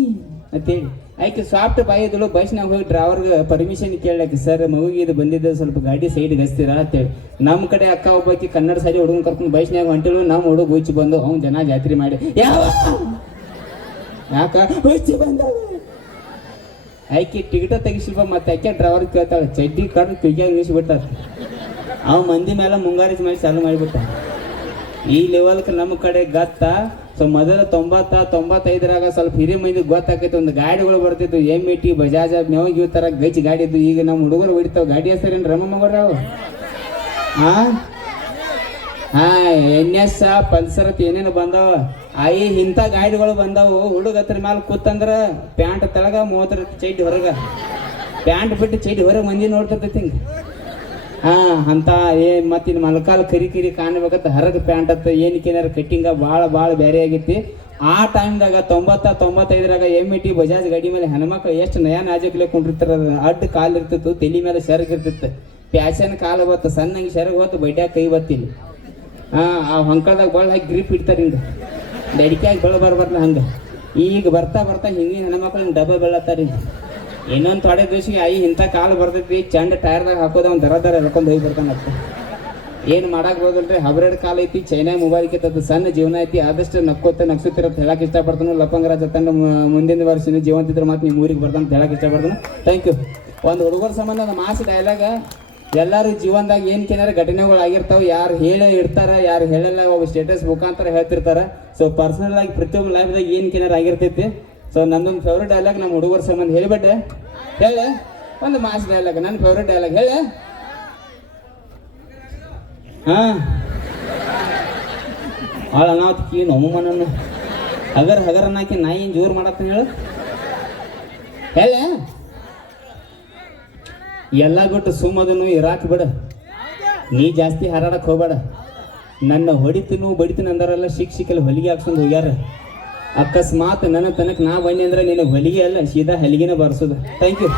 ಅಂತೇಳಿ. ಆಕೆ ಸಾಫ್ಟ್ ಬಾಯಿ ಇದ್ದಳು. ಬಸ್ನಾಗ ಹೋಗಿ ಡ್ರೈವರ್ಗೆ ಪರ್ಮಿಷನ್ ಕೇಳಕ್ಕೆ, ಸರ್ ಮಗುಗೆ ಇದು ಬಂದಿದ್ದೆ, ಸ್ವಲ್ಪ ಗಾಡಿ ಸೈಡ್ಗೆ ಹಚ್ತೀರಾ ಅಂತೇಳಿ. ನಮ್ಮ ಕಡೆ ಅಕ್ಕ ಒಬ್ಬಾಕಿ ಕನ್ನಡ ಸರಿ ಹುಡುಗನ ಕರ್ಕೊಂಡು ಬಸ್ನಾಗ ಹೊಂಟಿಳು. ನಮ್ಮ ಹುಡುಗ ಹುಚ್ಚಿ ಬಂದು ಅವ್ನು ಜನ ಜಾತ್ರೆ ಮಾಡಿ ಯಾಕ ಹುಚ್ಚಿ ಬಂದ ಆಕೆ ಟಿಕೆಟ ತೆಗಿಸಿಲ್ಪ. ಮತ್ತೆ ಆಕೆ ಡ್ರೈವರ್ ಕೇಳ್ತಾಳೆ, ಚಡ್ಡಿ ಕಡ್ದು ಕಿವಿಯಾಗ ನಿಲ್ಲಿಸ್ಬಿಟ್ಟಾರ. ಅವ್ ಮಂದಿ ಮೇಲೆ ಮುಂಗಾರಿಸಿ ಮಾಡಿ ಚಾಲು ಮಾಡಿಬಿಟ್ಟ. ಈ ಲೆವೆಲ್ಗೆ ನಮ್ಮ ಕಡೆ ಗತ್ತ. ಸೊ ಮೊದಲ 90-95ರಾಗ ಸ್ವಲ್ಪ ಹಿರಿಯ ಮಂದಿ ಗೊತ್ತಾಕೈತಿ. ಒಂದು ಗಾಡಿಗಳು ಬರ್ತಿದ್ವು, MT ಬಜಾಜ್ ಮೇವಾಗಿ ಇವ್ ಥರ ಗಚ್ಚಿ ಗಾಡಿ ಇದ್ದು. ಈಗ ನಮ್ಮ ಹುಡುಗರು ಹೊಡಿತಾವ. ಗಾಡಿ ಹೆಸರೇನು ರಮ ಮಗರಾವು? NS ಪಲ್ಸರ್ ಅಂತ ಏನೇನು ಬಂದಾವ. ಇಂಥ ಗಾಡಿಗಳು ಬಂದಾವು. ಹುಡುಗ ಹತ್ರ ಮ್ಯಾಲೆ ಕೂತಂದ್ರೆ ಪ್ಯಾಂಟ್ ತೆಳಗ 30 ಚೈಟಿ ಹೊರಗೆ, ಪ್ಯಾಂಟ್ ಬಿಟ್ಟು ಚೈಟಿ ಹೊರಗೆ ಮಂದಿ ನೋಡ್ತಿರ್ತೈತಿ ಹಿಂಗೆ. ಅಂತ ಮತ್ತಿನ್ನು ಮಲ್ಕಾಲ ಕರಿ ಕಾಣಬೇಕಂತ ಹರಗ ಪ್ಯಾಂಟ್ ಅಂತ ಏನಕ್ಕೇನಾರ ಕಟ್ಟಿಂಗ ಭಾಳ ಬೇರೆ ಆಗೈತಿ. ಆ ಟೈಮ್ದಾಗ 90-95ರಾಗ MT ಬಜಾಜ್ ಗಾಡಿ ಮೇಲೆ ಹೆಣ್ಮಕ್ಳು ಎಷ್ಟು ನಯ ನಾಜಕ್ಲೆ ಕೊಂಡಿರ್ತಾರ. ಅಡ್ಡ ಕಾಲು ಇರ್ತಿತ್ತು, ತಲೆ ಮೇಲೆ ಸೆರಗ್ ಇರ್ತಿತ್ತು. ಪ್ಯಾಶನ್ ಕಾಲು ಬತ್ತು, ಸಣ್ಣಂಗೆ ಸೆರಗ್ ಹೊತ್ತು ಬಡ್ಯಾಗ ಕೈ ಬತ್ತಿಲ್ಲ. ಆ ಹೊಂಕಳದಾಗ ಭಾಳ ಹಾಕಿ ಗ್ರಿಪ್ ಇಡ್ತಾರೆ ಹಿಂಗೆ, ದಡಿಕೆಯಾಗಿ ಬರ್ಬಾರ್ದು ಹಂಗೆ. ಈಗ ಬರ್ತಾ ಹಿಂಗೆ ಹೆಣ್ಮಕ್ಳು ಡಬ್ಬ ಬೆಳತ್ತಾರ. ಇನ್ನೊಂದು ಥೋಡೆ ದಿವ್ಸಿಗೆ ಇಂಥ ಕಾಲು ಬರ್ತೈತಿ, ಚಂಡ ಟೈರ್ದಾಗ ಹಾಕೋದ ಅವ್ನು ದರ ಎಳ್ಕೊಂಡು ಹೋಗಿ ಬರ್ತಾನತ್ತ. ಏನು ಮಾಡಕ್ಕೆ ಹೋಗಲ್ರಿ, ಹಬ್ರೇಡ್ ಕಾಲ ಐತಿ, ಚೈನಾ ಮೊಬೈಲ್ ಕಿತ್ತದ, ಸಣ್ಣ ಜೀವನ ಐತಿ. ಆದಷ್ಟು ನಕ್ಸುತ್ತಿರತ್ತ ಹೇಳಕ್ಕೆ ಇಷ್ಟಪಡ್ತಾನು. ಲಪಂಗರಾಜ್ ತಂಡ ಮುಂದಿನ ವರ್ಷ ಜೀವಂತಿದ್ರೆ ಮಾತು ನಿಮ್ಮ ಊರಿಗೆ ಬರ್ತಾನೆ ಅಂತ ಹೇಳಕ್ಕೆ ಇಷ್ಟಪಡ್ತಾನೆ. Thank you. ಒಂದು ಹುಡುಗರ ಸಂಬಂಧ ಒಂದು ಮಾಸ್ ಡೈಲಾಗ, ಎಲ್ಲರೂ ಜೀವನದಾಗ ಏನಾರ ಘಟನೆಗಳು ಆಗಿರ್ತಾವೆ. ಯಾರು ಹೇಳೇ ಇರ್ತಾರೆ, ಯಾರು ಹೇಳಲ್ಲ, ಒಬ್ಬ ಸ್ಟೇಟಸ್ ಮುಖಾಂತರ ಹೇಳ್ತಿರ್ತಾರೆ. ಸೊ ಪರ್ಸನಲ್ ಆಗಿ ಪ್ರತಿಯೊಬ್ಬ ಲೈಫ್ದಾಗ ಏನಾರ ಆಗಿರ್ತೈತಿ. ಸೊ ನಂದೊಂದು ಫೇವ್ರೇಟ್ ಡೈಲಾಗ್ ನಮ್ಮ ಹುಡುಗರ ಸಂಬಂಧ ಹೇಳಿಬಿಟ್ಟೆ. ಹೇಳ ಒಂದು ಮಾಸ್ ಡೈಲಾಗ್, ನನ್ನ ಫೇವ್ರೇಟ್ ಡೈಲಾಗ್ ಹೇಳ. ಅನಾಥಕಿ ನಮ್ಮನನ್ನು ಹಗರನ್ನಾಕಿ ನಾಯಿ ಜೋರು ಮಾಡತ್ತ ಹೇಳ. ಎಲ್ಲ ಬಿಟ್ಟು ಸುಮ್ಮದನ್ನು ಇರಾಕ್ ಬಿಡ. ನೀ ಜಾಸ್ತಿ ಹಾರಾಡಕ್ ಹೋಗ್ಬೇಡ. ನನ್ನ ಹೊಡಿತೀನು ಬಡಿತೀನಿ ಅಂದಾರಲ್ಲ, ಶಿಕ್ಷಕಲ್ಲಿ ಹೊಲಿಗೆ ಹಾಕ್ಸ್ಕೊಂಡು ಹೋಗ್ಯಾರ. ಅಕಸ್ಮಾತ್ ನನ್ನ ತನಕ ನಾ ಬನ್ನಿ ಅಂದ್ರೆ ನಿನ್ನ ಹೊಲಿಗೆ ಅಲ್ಲ, ಸೀದಾ ಹಲಿಗೆನ ಬರ್ಸೋದು. Thank you.